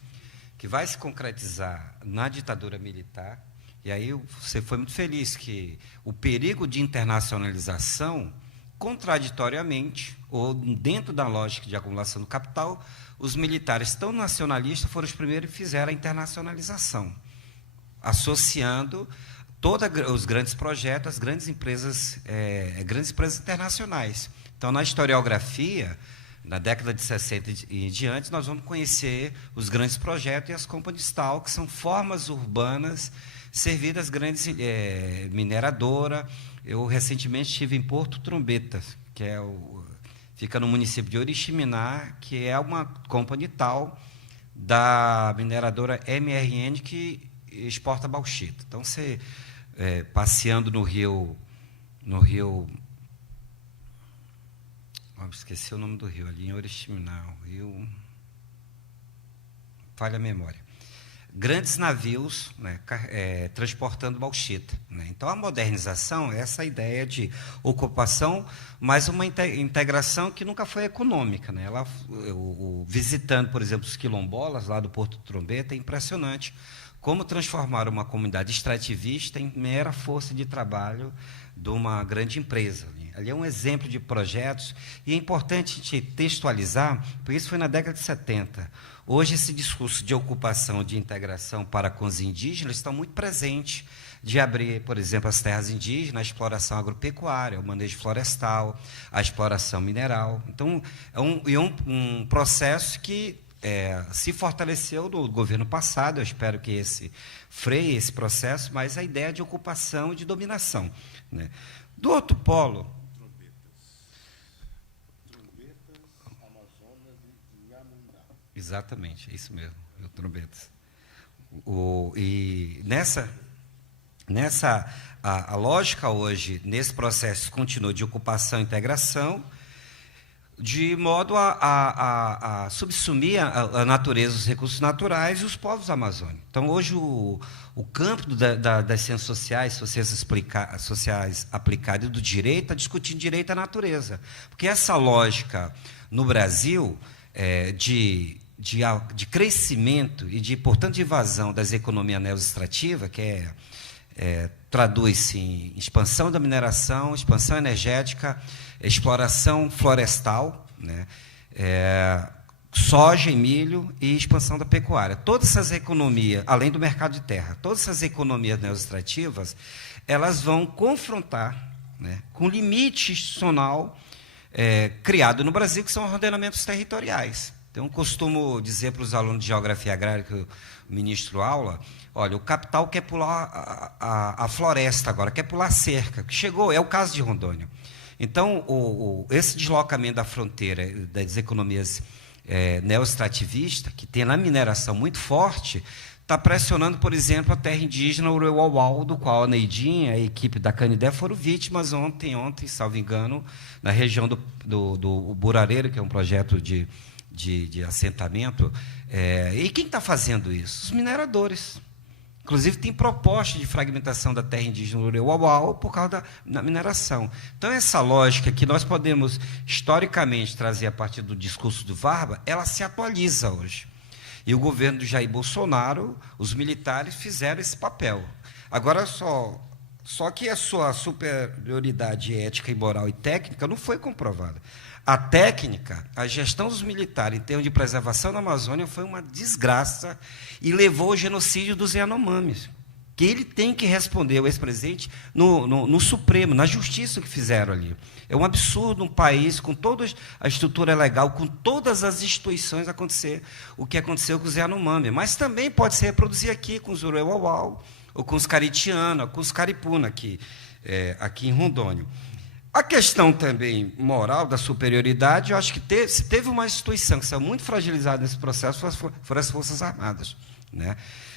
que vai se concretizar na ditadura militar. E aí você foi muito feliz que o perigo de internacionalização, contraditoriamente, ou dentro da lógica de acumulação do capital, os militares tão nacionalistas foram os primeiros que fizeram a internacionalização, associando todos os grandes projetos às grandes empresas internacionais. Então, na historiografia, na década de 60 e em diante, nós vamos conhecer os grandes projetos e as companies tal, que são formas urbanas servidas grandes mineradora. Eu recentemente estive em Porto Trombeta, que fica no município de Oriximiná, que é uma company tal da mineradora MRN que exporta bauxita. Então, você passeando no rio, esqueci o nome do rio, ali em Oriximiná, o rio, falha a memória. Grandes navios, né, transportando bauxita, né? Então, a modernização é essa ideia de ocupação, mas uma integração que nunca foi econômica, né? Visitando, por exemplo, os quilombolas lá do Porto Trombeta, é impressionante como transformaram uma comunidade extrativista em mera força de trabalho de uma grande empresa. Ali é um exemplo de projetos, e é importante a gente textualizar, porque isso foi na década de 70. Hoje, esse discurso de ocupação, de integração para com os indígenas está muito presente, de abrir, por exemplo, as terras indígenas, a exploração agropecuária, o manejo florestal, a exploração mineral. Então, é um processo que se fortaleceu no governo passado. Eu espero que esse freie esse processo, mas a ideia de ocupação e de dominação, né? Do outro polo, exatamente, é isso mesmo, Trombetas. E a lógica hoje, nesse processo, continua de ocupação e integração, de modo a subsumir a natureza, os recursos naturais e os povos amazônicos. Então, hoje, o campo das ciências sociais aplicadas e do direito está discutindo direito à natureza. Porque essa lógica, no Brasil, de crescimento e, portanto, de invasão das economias neo-extrativas, que traduz-se em expansão da mineração, expansão energética, exploração florestal, né, soja e milho e expansão da pecuária. Todas essas economias, além do mercado de terra, todas essas economias neo-extrativas, elas vão confrontar, né, com limite institucional criado no Brasil, que são ordenamentos territoriais. Então, eu costumo dizer para os alunos de Geografia Agrária, que o ministro aula, olha, o capital quer pular a floresta agora, quer pular a cerca, que chegou, é o caso de Rondônia. Então, esse deslocamento da fronteira das economias neo-extrativistas, que tem na mineração muito forte, está pressionando, por exemplo, a terra indígena Uruauau, do qual a Neidinha e a equipe da Canidé foram vítimas ontem, salvo engano, na região do Burareiro, que é um projeto de assentamento. E quem está fazendo isso? Os mineradores. Inclusive, tem proposta de fragmentação da terra indígena Uruauau por causa da mineração. Então, essa lógica que nós podemos, historicamente, trazer a partir do discurso do Varba, ela se atualiza hoje. E o governo do Jair Bolsonaro, os militares, fizeram esse papel. Agora, só que a sua superioridade ética e moral e técnica não foi comprovada. A técnica, a gestão dos militares em termos de preservação da Amazônia foi uma desgraça e levou ao genocídio dos Yanomamis, que ele tem que responder, o ex-presidente, no Supremo, na justiça que fizeram ali. É um absurdo um país com toda a estrutura legal, com todas as instituições acontecer o que aconteceu com os Yanomami, mas também pode se reproduzir aqui com os Uruauau, ou com os Caritianos, ou com os Caripuna, aqui em Rondônia. A questão também moral da superioridade, eu acho que se teve uma instituição que saiu muito fragilizada nesse processo, foram as Forças Armadas, né?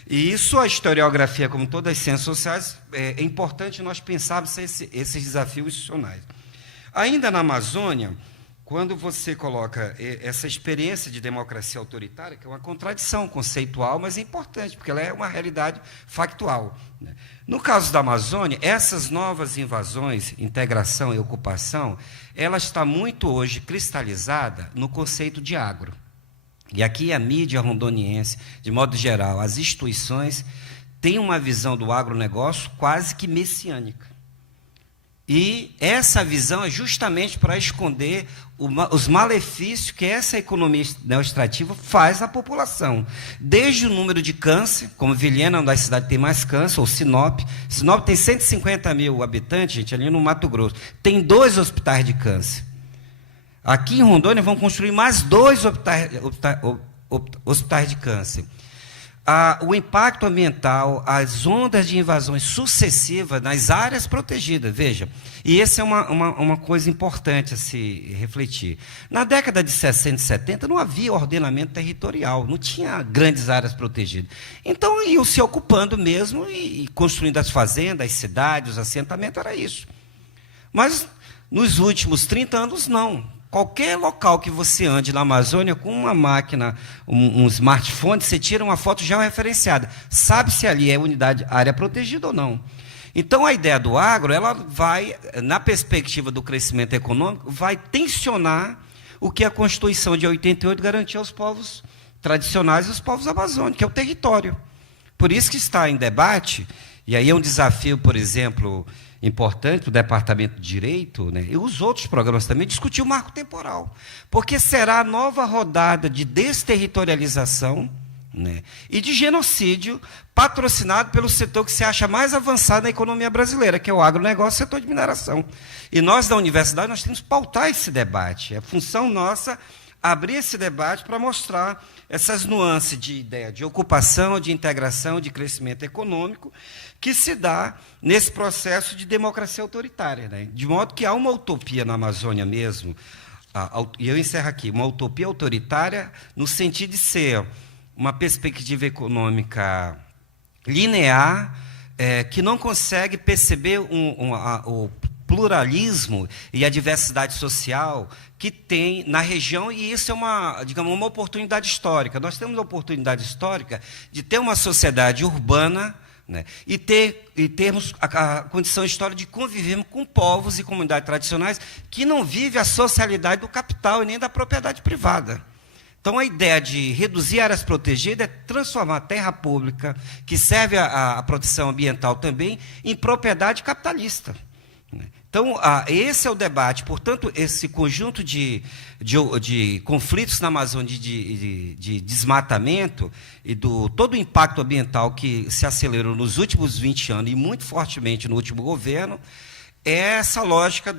E isso, a historiografia, como todas as ciências sociais, é importante nós pensarmos esses desafios institucionais. Ainda na Amazônia, quando você coloca essa experiência de democracia autoritária, que é uma contradição conceitual, mas é importante, porque ela é uma realidade factual, né? No caso da Amazônia, essas novas invasões, integração e ocupação, ela está muito hoje cristalizada no conceito de agro. E aqui a mídia rondoniense, de modo geral, as instituições, têm uma visão do agronegócio quase que messiânica. E essa visão é justamente para esconder os malefícios que essa economia neoextrativa faz à população. Desde o número de câncer, como Vilhena, uma das cidades que tem mais câncer, ou Sinop. Sinop tem 150 mil habitantes, gente, ali no Mato Grosso. Tem 2 hospitais de câncer. Aqui em Rondônia vão construir mais 2 hospitais de câncer. O impacto ambiental, as ondas de invasões sucessivas nas áreas protegidas, veja, e essa é uma coisa importante a se refletir. Na década de 60 e 70 não havia ordenamento territorial, não tinha grandes áreas protegidas. Então iam se ocupando mesmo e construindo as fazendas, as cidades, os assentamentos, era isso. Mas nos últimos 30 anos, não. Qualquer local que você ande na Amazônia, com uma máquina, um smartphone, você tira uma foto georreferenciada. Sabe se ali é área protegida ou não. Então, a ideia do agro, ela vai, na perspectiva do crescimento econômico, vai tensionar o que a Constituição de 88 garantiu aos povos tradicionais e aos povos amazônicos, que é o território. Por isso que está em debate, e aí é um desafio, por exemplo, importante para o Departamento de Direito, né, e os outros programas também, discutir o marco temporal. Porque será a nova rodada de desterritorialização, né, e de genocídio patrocinado pelo setor que se acha mais avançado na economia brasileira, que é o agronegócio e o setor de mineração. E nós, da universidade, nós temos que pautar esse debate. É função nossa abrir esse debate para mostrar essas nuances de ideia de ocupação, de integração, de crescimento econômico, que se dá nesse processo de democracia autoritária, né? De modo que há uma utopia na Amazônia mesmo, e eu encerro aqui, uma utopia autoritária no sentido de ser uma perspectiva econômica linear, que não consegue perceber o pluralismo e a diversidade social que tem na região, e isso é uma oportunidade histórica. Nós temos a oportunidade histórica de ter uma sociedade urbana, né, e termos a condição histórica de convivermos com povos e comunidades tradicionais que não vivem a socialidade do capital e nem da propriedade privada. Então, a ideia de reduzir áreas protegidas é transformar a terra pública, que serve à proteção ambiental também, em propriedade capitalista. Então, esse é o debate. Portanto, esse conjunto de conflitos na Amazônia, de desmatamento e todo o impacto ambiental que se acelerou nos últimos 20 anos, e muito fortemente no último governo, é essa lógica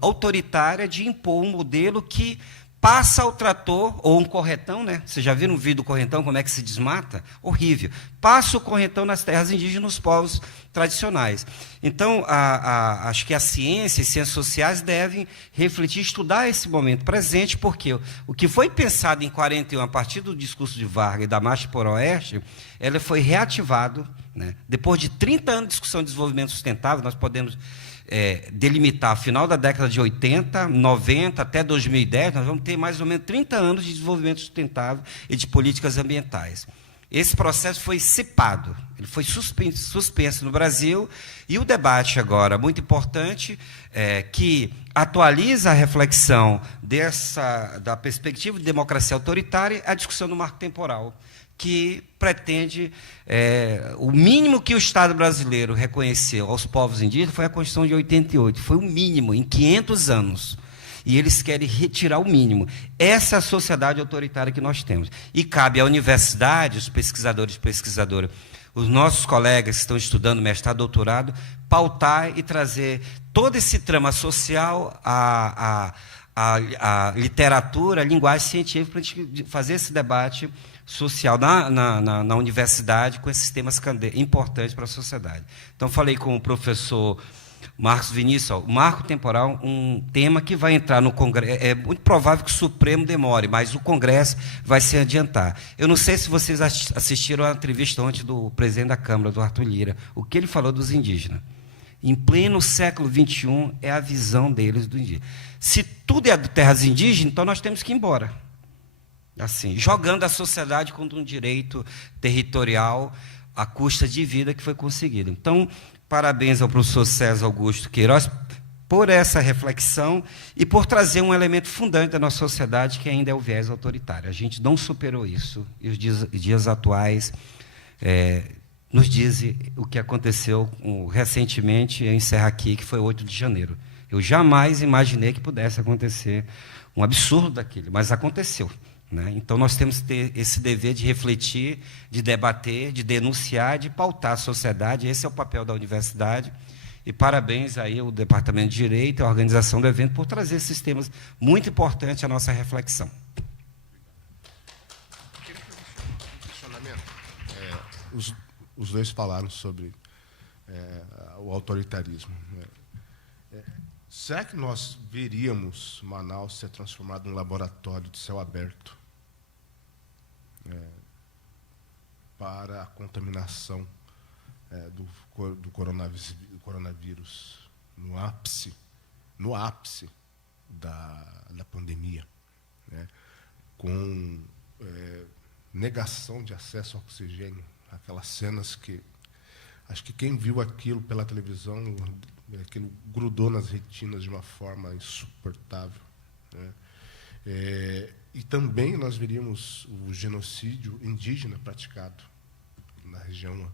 autoritária de impor um modelo que passa o trator, ou um corretão, né? Vocês já viram um vídeo do corretão, como é que se desmata? Horrível. Passa o corretão nas terras indígenas, nos povos tradicionais. Então, acho que a ciência e ciências sociais devem refletir, estudar esse momento presente, porque o que foi pensado em 41, a partir do discurso de Vargas e da Marcha por Oeste, ela foi reativado, né? Depois de 30 anos de discussão de desenvolvimento sustentável, nós podemos delimitar, final da década de 80, 90, até 2010, nós vamos ter mais ou menos 30 anos de desenvolvimento sustentável e de políticas ambientais. Esse processo foi cipado, ele foi suspenso no Brasil, e o debate agora, muito importante, que atualiza a reflexão da perspectiva de democracia autoritária, é a discussão do marco temporal, que pretende, o mínimo que o Estado brasileiro reconheceu aos povos indígenas foi a Constituição de 88, foi o mínimo em 500 anos. E eles querem retirar o mínimo. Essa é a sociedade autoritária que nós temos. E cabe à universidade, os pesquisadores e pesquisadoras, os nossos colegas que estão estudando mestrado, doutorado, pautar e trazer todo esse trama social, a literatura, a linguagem científica, para a gente fazer esse debate social na universidade com esses temas importantes para a sociedade. Então, falei com o professor Marcos Vinícius, o marco temporal, um tema que vai entrar no Congresso. É muito provável que o Supremo demore, mas o Congresso vai se adiantar. Eu não sei se vocês assistiram a entrevista ontem do presidente da Câmara, do Arthur Lira, o que ele falou dos indígenas. Em pleno século XXI, é a visão deles do indígena. Se tudo é de terras indígenas, então nós temos que ir embora. Assim, jogando a sociedade contra um direito territorial à custa de vida que foi conseguido. Então, parabéns ao professor César Augusto Queiroz por essa reflexão e por trazer um elemento fundante da nossa sociedade, que ainda é o viés autoritário. A gente não superou isso, e os dias atuais nos dizem o que aconteceu recentemente, eu encerro aqui, que foi 8 de janeiro. Eu jamais imaginei que pudesse acontecer um absurdo daquele, mas aconteceu. Então, nós temos que ter esse dever de refletir, de debater, de denunciar, de pautar a sociedade. Esse é o papel da universidade. E parabéns aí ao Departamento de Direito e à organização do evento por trazer esses temas muito importantes à nossa reflexão. Os dois falaram sobre o autoritarismo. Será que nós veríamos Manaus ser transformado num laboratório de céu aberto para a contaminação do coronavírus no ápice da pandemia, com negação de acesso ao oxigênio, aquelas cenas que acho que quem viu aquilo pela televisão, aquilo grudou nas retinas de uma forma insuportável, e também nós veríamos o genocídio indígena praticado na região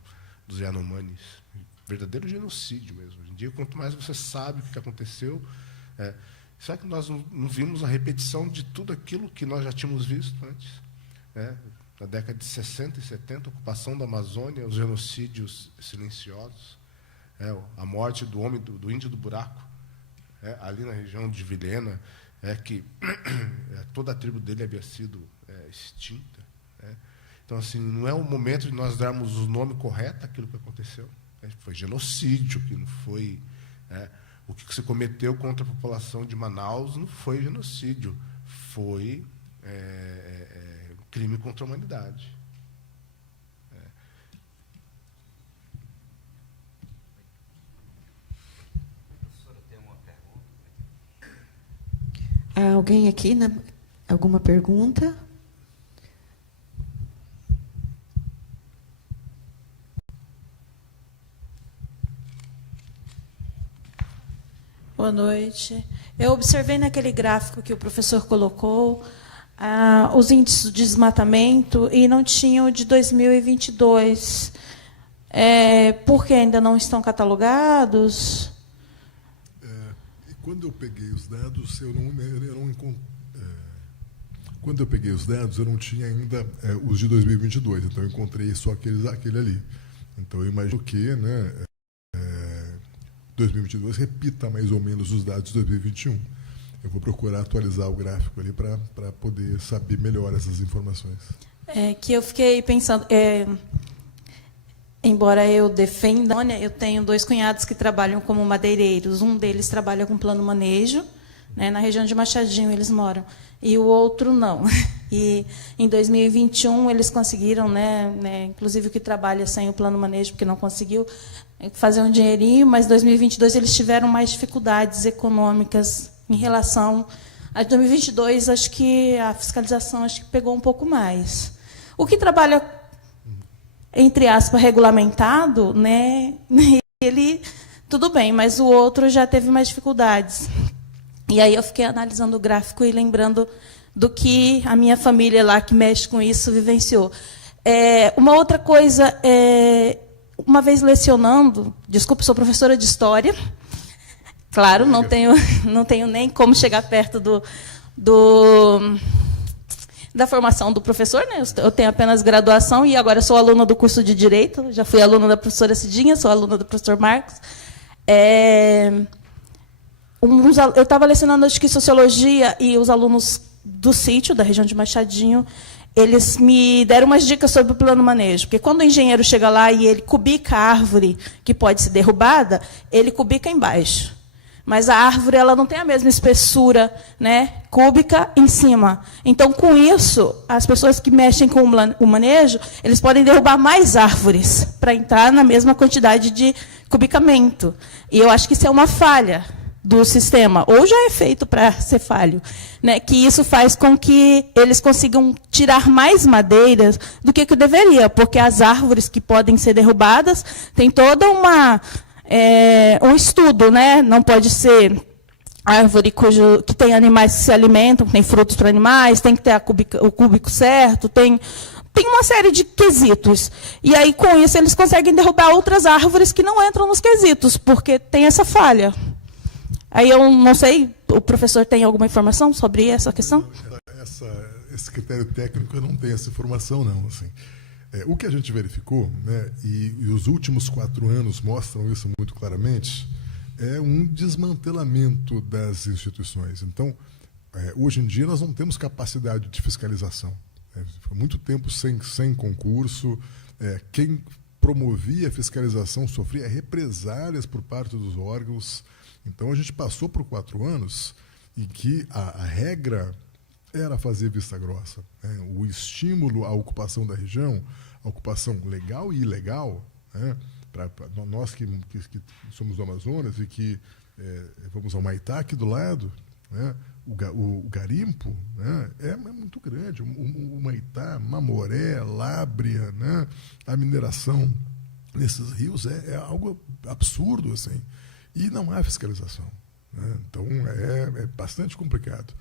dos Yanomamis, verdadeiro genocídio mesmo. Hoje em dia, quanto mais você sabe o que aconteceu, será que nós não vimos a repetição de tudo aquilo que nós já tínhamos visto antes? Na década de 60 e 70, a ocupação da Amazônia, os genocídios silenciosos, a morte do homem, do índio do buraco, ali na região de Vilhena, que toda a tribo dele havia sido extinta. Então, assim, não é o momento de nós darmos o nome correto àquilo que aconteceu. Foi genocídio, que não foi... o que se cometeu contra a população de Manaus não foi genocídio, foi crime contra a humanidade. Alguém aqui, alguma pergunta? Boa noite. Eu observei naquele gráfico que o professor colocou os índices de desmatamento e não tinha o de 2022. Porque ainda não estão catalogados? Quando eu peguei os dados, quando eu peguei os dados, eu não tinha ainda os de 2022, então eu encontrei só aquele ali. Então, eu imagino que 2022 repita mais ou menos os dados de 2021. Eu vou procurar atualizar o gráfico ali para poder saber melhor essas informações. Que eu fiquei pensando, embora eu defenda, eu tenho 2 cunhados que trabalham como madeireiros. Um deles trabalha com plano manejo, né, na região de Machadinho eles moram, e o outro não. E em 2021 eles conseguiram, inclusive o que trabalha sem o plano manejo, porque não conseguiu fazer um dinheirinho, mas em 2022 eles tiveram mais dificuldades econômicas em relação a 2022. Acho que a fiscalização pegou um pouco mais. O que trabalha, entre aspas, regulamentado, ele tudo bem, mas o outro já teve mais dificuldades. E aí eu fiquei analisando o gráfico e lembrando do que a minha família lá, que mexe com isso, vivenciou. Uma outra coisa, uma vez lecionando, desculpe, sou professora de História, claro, não tenho nem como chegar perto da formação do professor, né? Eu tenho apenas graduação e agora sou aluna do curso de Direito, já fui aluna da professora Cidinha, sou aluna do professor Marcos. Eu estava lecionando, acho que, Sociologia, e os alunos do sítio, da região de Machadinho, eles me deram umas dicas sobre o plano manejo. Porque quando o engenheiro chega lá e ele cubica a árvore que pode ser derrubada, ele cubica embaixo. Mas a árvore ela não tem a mesma espessura, cúbica em cima. Então, com isso, as pessoas que mexem com o manejo, eles podem derrubar mais árvores para entrar na mesma quantidade de cubicamento. E eu acho que isso é uma falha do sistema, ou já é feito para ser falho, que isso faz com que eles consigam tirar mais madeiras do que deveria, porque as árvores que podem ser derrubadas têm toda um estudo, não pode ser árvore que tem animais que se alimentam, que tem frutos para animais, tem que ter o cúbico certo, tem uma série de quesitos. E aí, com isso, eles conseguem derrubar outras árvores que não entram nos quesitos, porque tem essa falha. Aí eu não sei, o professor tem alguma informação sobre essa questão? Esse critério técnico, eu não tenho essa informação, não. Assim. O que a gente verificou, e os últimos 4 anos mostram isso muito claramente, é um desmantelamento das instituições. Então, hoje em dia, nós não temos capacidade de fiscalização. Foi muito tempo sem concurso. Quem promovia a fiscalização sofria represálias por parte dos órgãos. Então, a gente passou por 4 anos em que a regra era fazer vista grossa. O estímulo à ocupação da região, a ocupação legal e ilegal, para nós que somos do Amazonas e que vamos ao Maitá, aqui do lado, o garimpo é muito grande. O Maitá, Mamoré, Lábrea, a mineração nesses rios é algo absurdo, assim. E não há fiscalização. Então, é bastante complicado.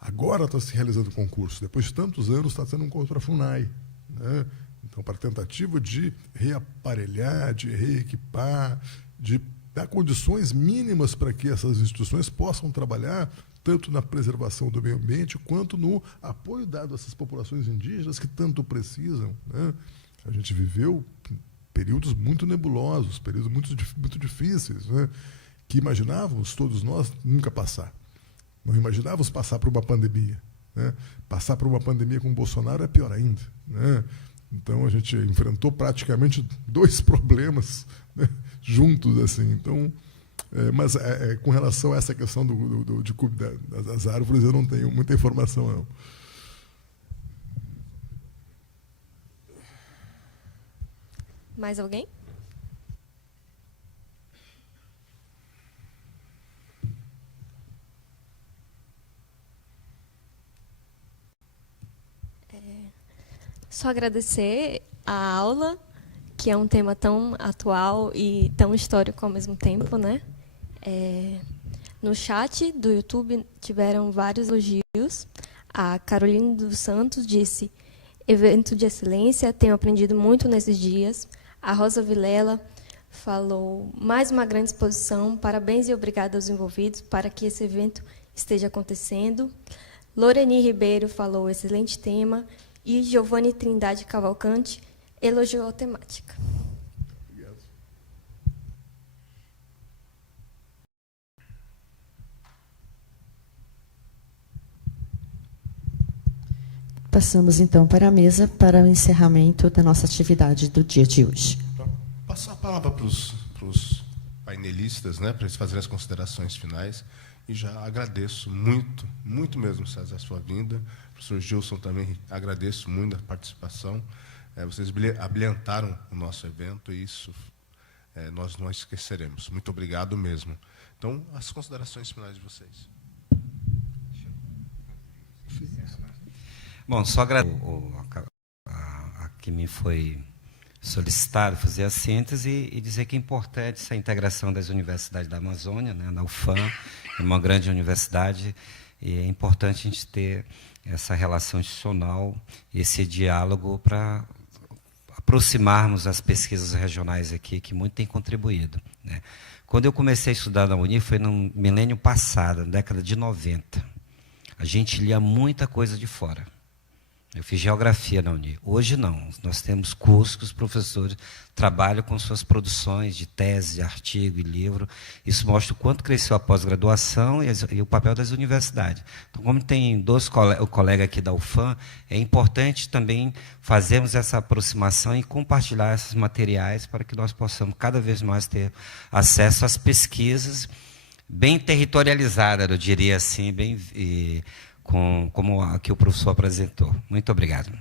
Agora está se realizando o concurso. Depois de tantos anos, está sendo um concurso para a FUNAI. Então, para tentativa de reaparelhar, de reequipar, de dar condições mínimas para que essas instituições possam trabalhar tanto na preservação do meio ambiente quanto no apoio dado a essas populações indígenas que tanto precisam. A gente viveu períodos muito nebulosos, períodos muito difíceis, que imaginávamos, todos nós, nunca passar. Não imaginávamos passar por uma pandemia. Passar por uma pandemia com o Bolsonaro é pior ainda. Então, a gente enfrentou praticamente 2 problemas juntos. Assim. Então, mas com relação a essa questão das árvores, eu não tenho muita informação, não. Mais alguém? Só agradecer a aula, que é um tema tão atual e tão histórico ao mesmo tempo, No chat do YouTube tiveram vários elogios. A Carolina dos Santos disse: evento de excelência, tenho aprendido muito nesses dias. A Rosa Vilela falou: mais uma grande exposição, parabéns e obrigada aos envolvidos para que esse evento esteja acontecendo. Loreni Ribeiro falou: excelente tema. E Giovanni Trindade Cavalcante elogiou a temática. Obrigado. Passamos, então, para a mesa para o encerramento da nossa atividade do dia de hoje. Passar a palavra para os painelistas, né, para eles fazerem as considerações finais. E já agradeço muito, muito mesmo, César, a sua vinda. Professor Gilson, também agradeço muito a participação. Vocês abrilhantaram o nosso evento e isso nós não esqueceremos. Muito obrigado mesmo. Então, as considerações finais de vocês. Bom, só agradecer a que me foi solicitado fazer a síntese e dizer que é importante essa integração das universidades da Amazônia, né, na UFAM, é uma grande universidade, e é importante a gente ter essa relação institucional, esse diálogo para aproximarmos as pesquisas regionais aqui, que muito tem contribuído, né. Quando eu comecei a estudar na Uni, foi no milênio passado, na década de 90. A gente lia muita coisa de fora. Eu fiz geografia na Uni. Hoje não. Nós temos cursos que os professores trabalham com suas produções de tese, de artigo e livro. Isso mostra o quanto cresceu a pós-graduação e o papel das universidades. Então, como tem o colega aqui da UFAM, é importante também fazermos essa aproximação e compartilhar esses materiais para que nós possamos cada vez mais ter acesso às pesquisas bem territorializadas, eu diria assim, bem... como a que o professor apresentou. Muito obrigado.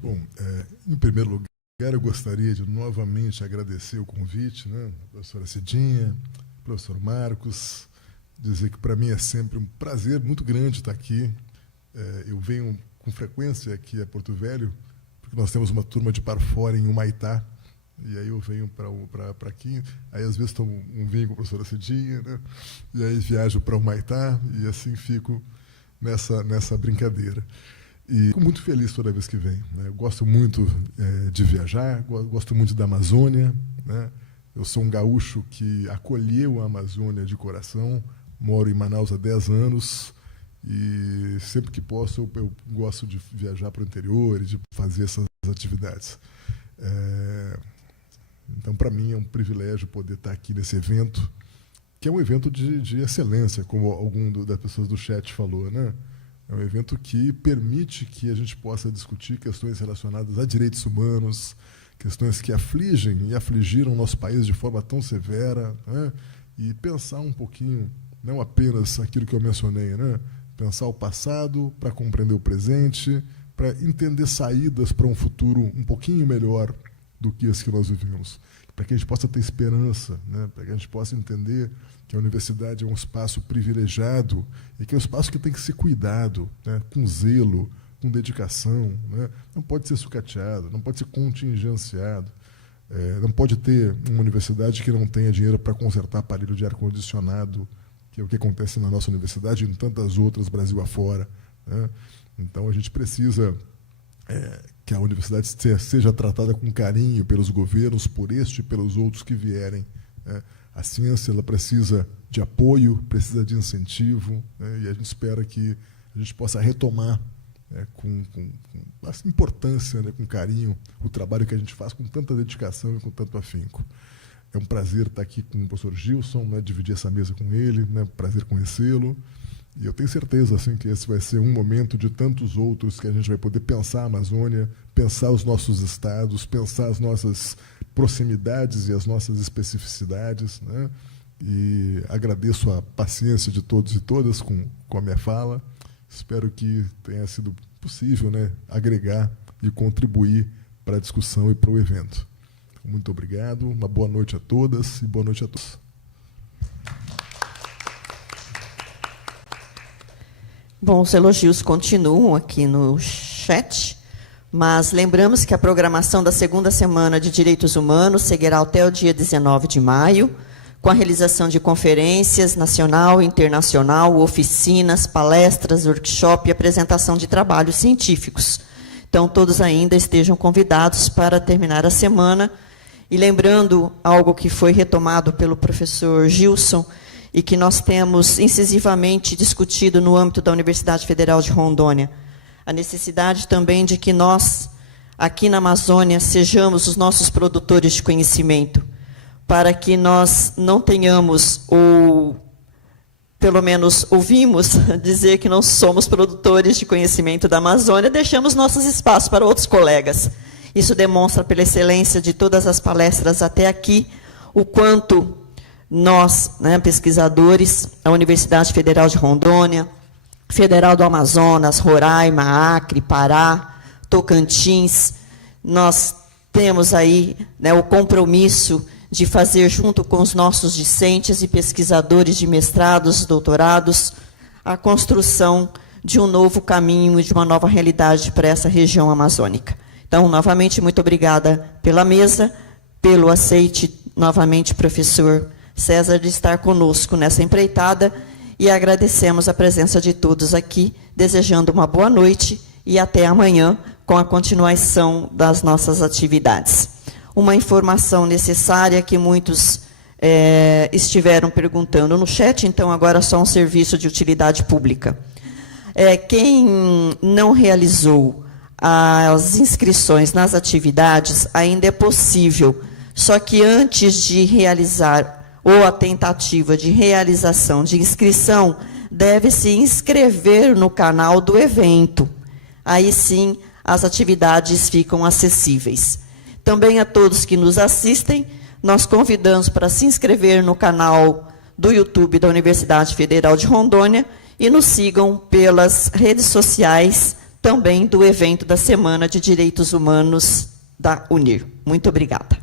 Bom, em primeiro lugar, eu gostaria de novamente agradecer o convite, né, a professora Cidinha, ao professor Marcos, dizer que para mim é sempre um prazer muito grande estar aqui. Eu venho com frequência aqui a Porto Velho, porque nós temos uma turma de par fora em Humaitá, e aí eu venho para aqui, aí às vezes tomo um vinho com a professora Cidinha, né? E aí viajo para Humaitá e assim fico nessa brincadeira. E fico muito feliz toda vez que venho, né? Eu gosto muito de viajar, gosto muito da Amazônia, né? Eu sou um gaúcho que acolheu a Amazônia de coração, moro em Manaus há 10 anos e sempre que posso eu gosto de viajar para o interior e de fazer essas atividades. Então, para mim, é um privilégio poder estar aqui nesse evento, que é um evento de excelência, como algum das pessoas do chat falou, né? É um evento que permite que a gente possa discutir questões relacionadas a direitos humanos, questões que afligem e afligiram o nosso país de forma tão severa, né? E pensar um pouquinho, não apenas aquilo que eu mencionei, né? Pensar o passado para compreender o presente, para entender saídas para um futuro um pouquinho melhor do que esse que nós vivemos, para que a gente possa ter esperança, né? Para que a gente possa entender que a universidade é um espaço privilegiado e que é um espaço que tem que ser cuidado, né? Com zelo, com dedicação, né? Não pode ser sucateado, não pode ser contingenciado, não pode ter uma universidade que não tenha dinheiro para consertar aparelho de ar-condicionado, que é o que acontece na nossa universidade e em tantas outras Brasil afora, né? Então a gente precisa que a universidade seja tratada com carinho pelos governos, por este e pelos outros que vierem, né? A ciência ela precisa de apoio, precisa de incentivo, né? E a gente espera que a gente possa retomar, com importância, né, com carinho, o trabalho que a gente faz com tanta dedicação e com tanto afinco. É um prazer estar aqui com o professor Gilson, né, dividir essa mesa com ele, né, prazer conhecê-lo. E eu tenho certeza assim, que esse vai ser um momento de tantos outros que a gente vai poder pensar a Amazônia, pensar os nossos estados, pensar as nossas proximidades e as nossas especificidades, né? E agradeço a paciência de todos e todas com a minha fala. Espero que tenha sido possível, né, agregar e contribuir para a discussão e para o evento. Muito obrigado, uma boa noite a todas e boa noite a todos. Bom, os elogios continuam aqui no chat, mas lembramos que a programação da segunda semana de Direitos Humanos seguirá até o dia 19 de maio, com a realização de conferências nacional e internacional, oficinas, palestras, workshop e apresentação de trabalhos científicos. Então, todos ainda estejam convidados para terminar a semana. E lembrando algo que foi retomado pelo professor Gilson e que nós temos incisivamente discutido no âmbito da Universidade Federal de Rondônia, a necessidade também de que nós, aqui na Amazônia, sejamos os nossos produtores de conhecimento, para que nós não tenhamos ou pelo menos ouvimos dizer que não somos produtores de conhecimento da Amazônia, deixamos nossos espaços para outros colegas. Isso demonstra, pela excelência de todas as palestras até aqui, o quanto nós, né, pesquisadores, a Universidade Federal de Rondônia, Federal do Amazonas, Roraima, Acre, Pará, Tocantins, nós temos aí, né, o compromisso de fazer, junto com os nossos discentes e pesquisadores de mestrados e doutorados, a construção de um novo caminho e de uma nova realidade para essa região amazônica. Então, novamente, muito obrigada pela mesa, pelo aceite, novamente, professor César, de estar conosco nessa empreitada, e agradecemos a presença de todos aqui, desejando uma boa noite e até amanhã com a continuação das nossas atividades. Uma informação necessária que muitos estiveram perguntando no chat, então agora só um serviço de utilidade pública. Quem não realizou as inscrições nas atividades, ainda é possível, só que antes de realizar, ou a tentativa de realização de inscrição, deve se inscrever no canal do evento. Aí sim, as atividades ficam acessíveis. Também a todos que nos assistem, nós convidamos para se inscrever no canal do YouTube da Universidade Federal de Rondônia e nos sigam pelas redes sociais também do evento da Semana de Direitos Humanos da UNIR. Muito obrigada.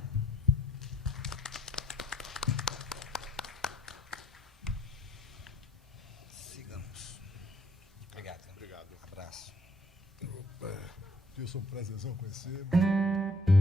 Sigamos. Obrigado. Obrigado. Abraço. Foi um prazerzão conhecer.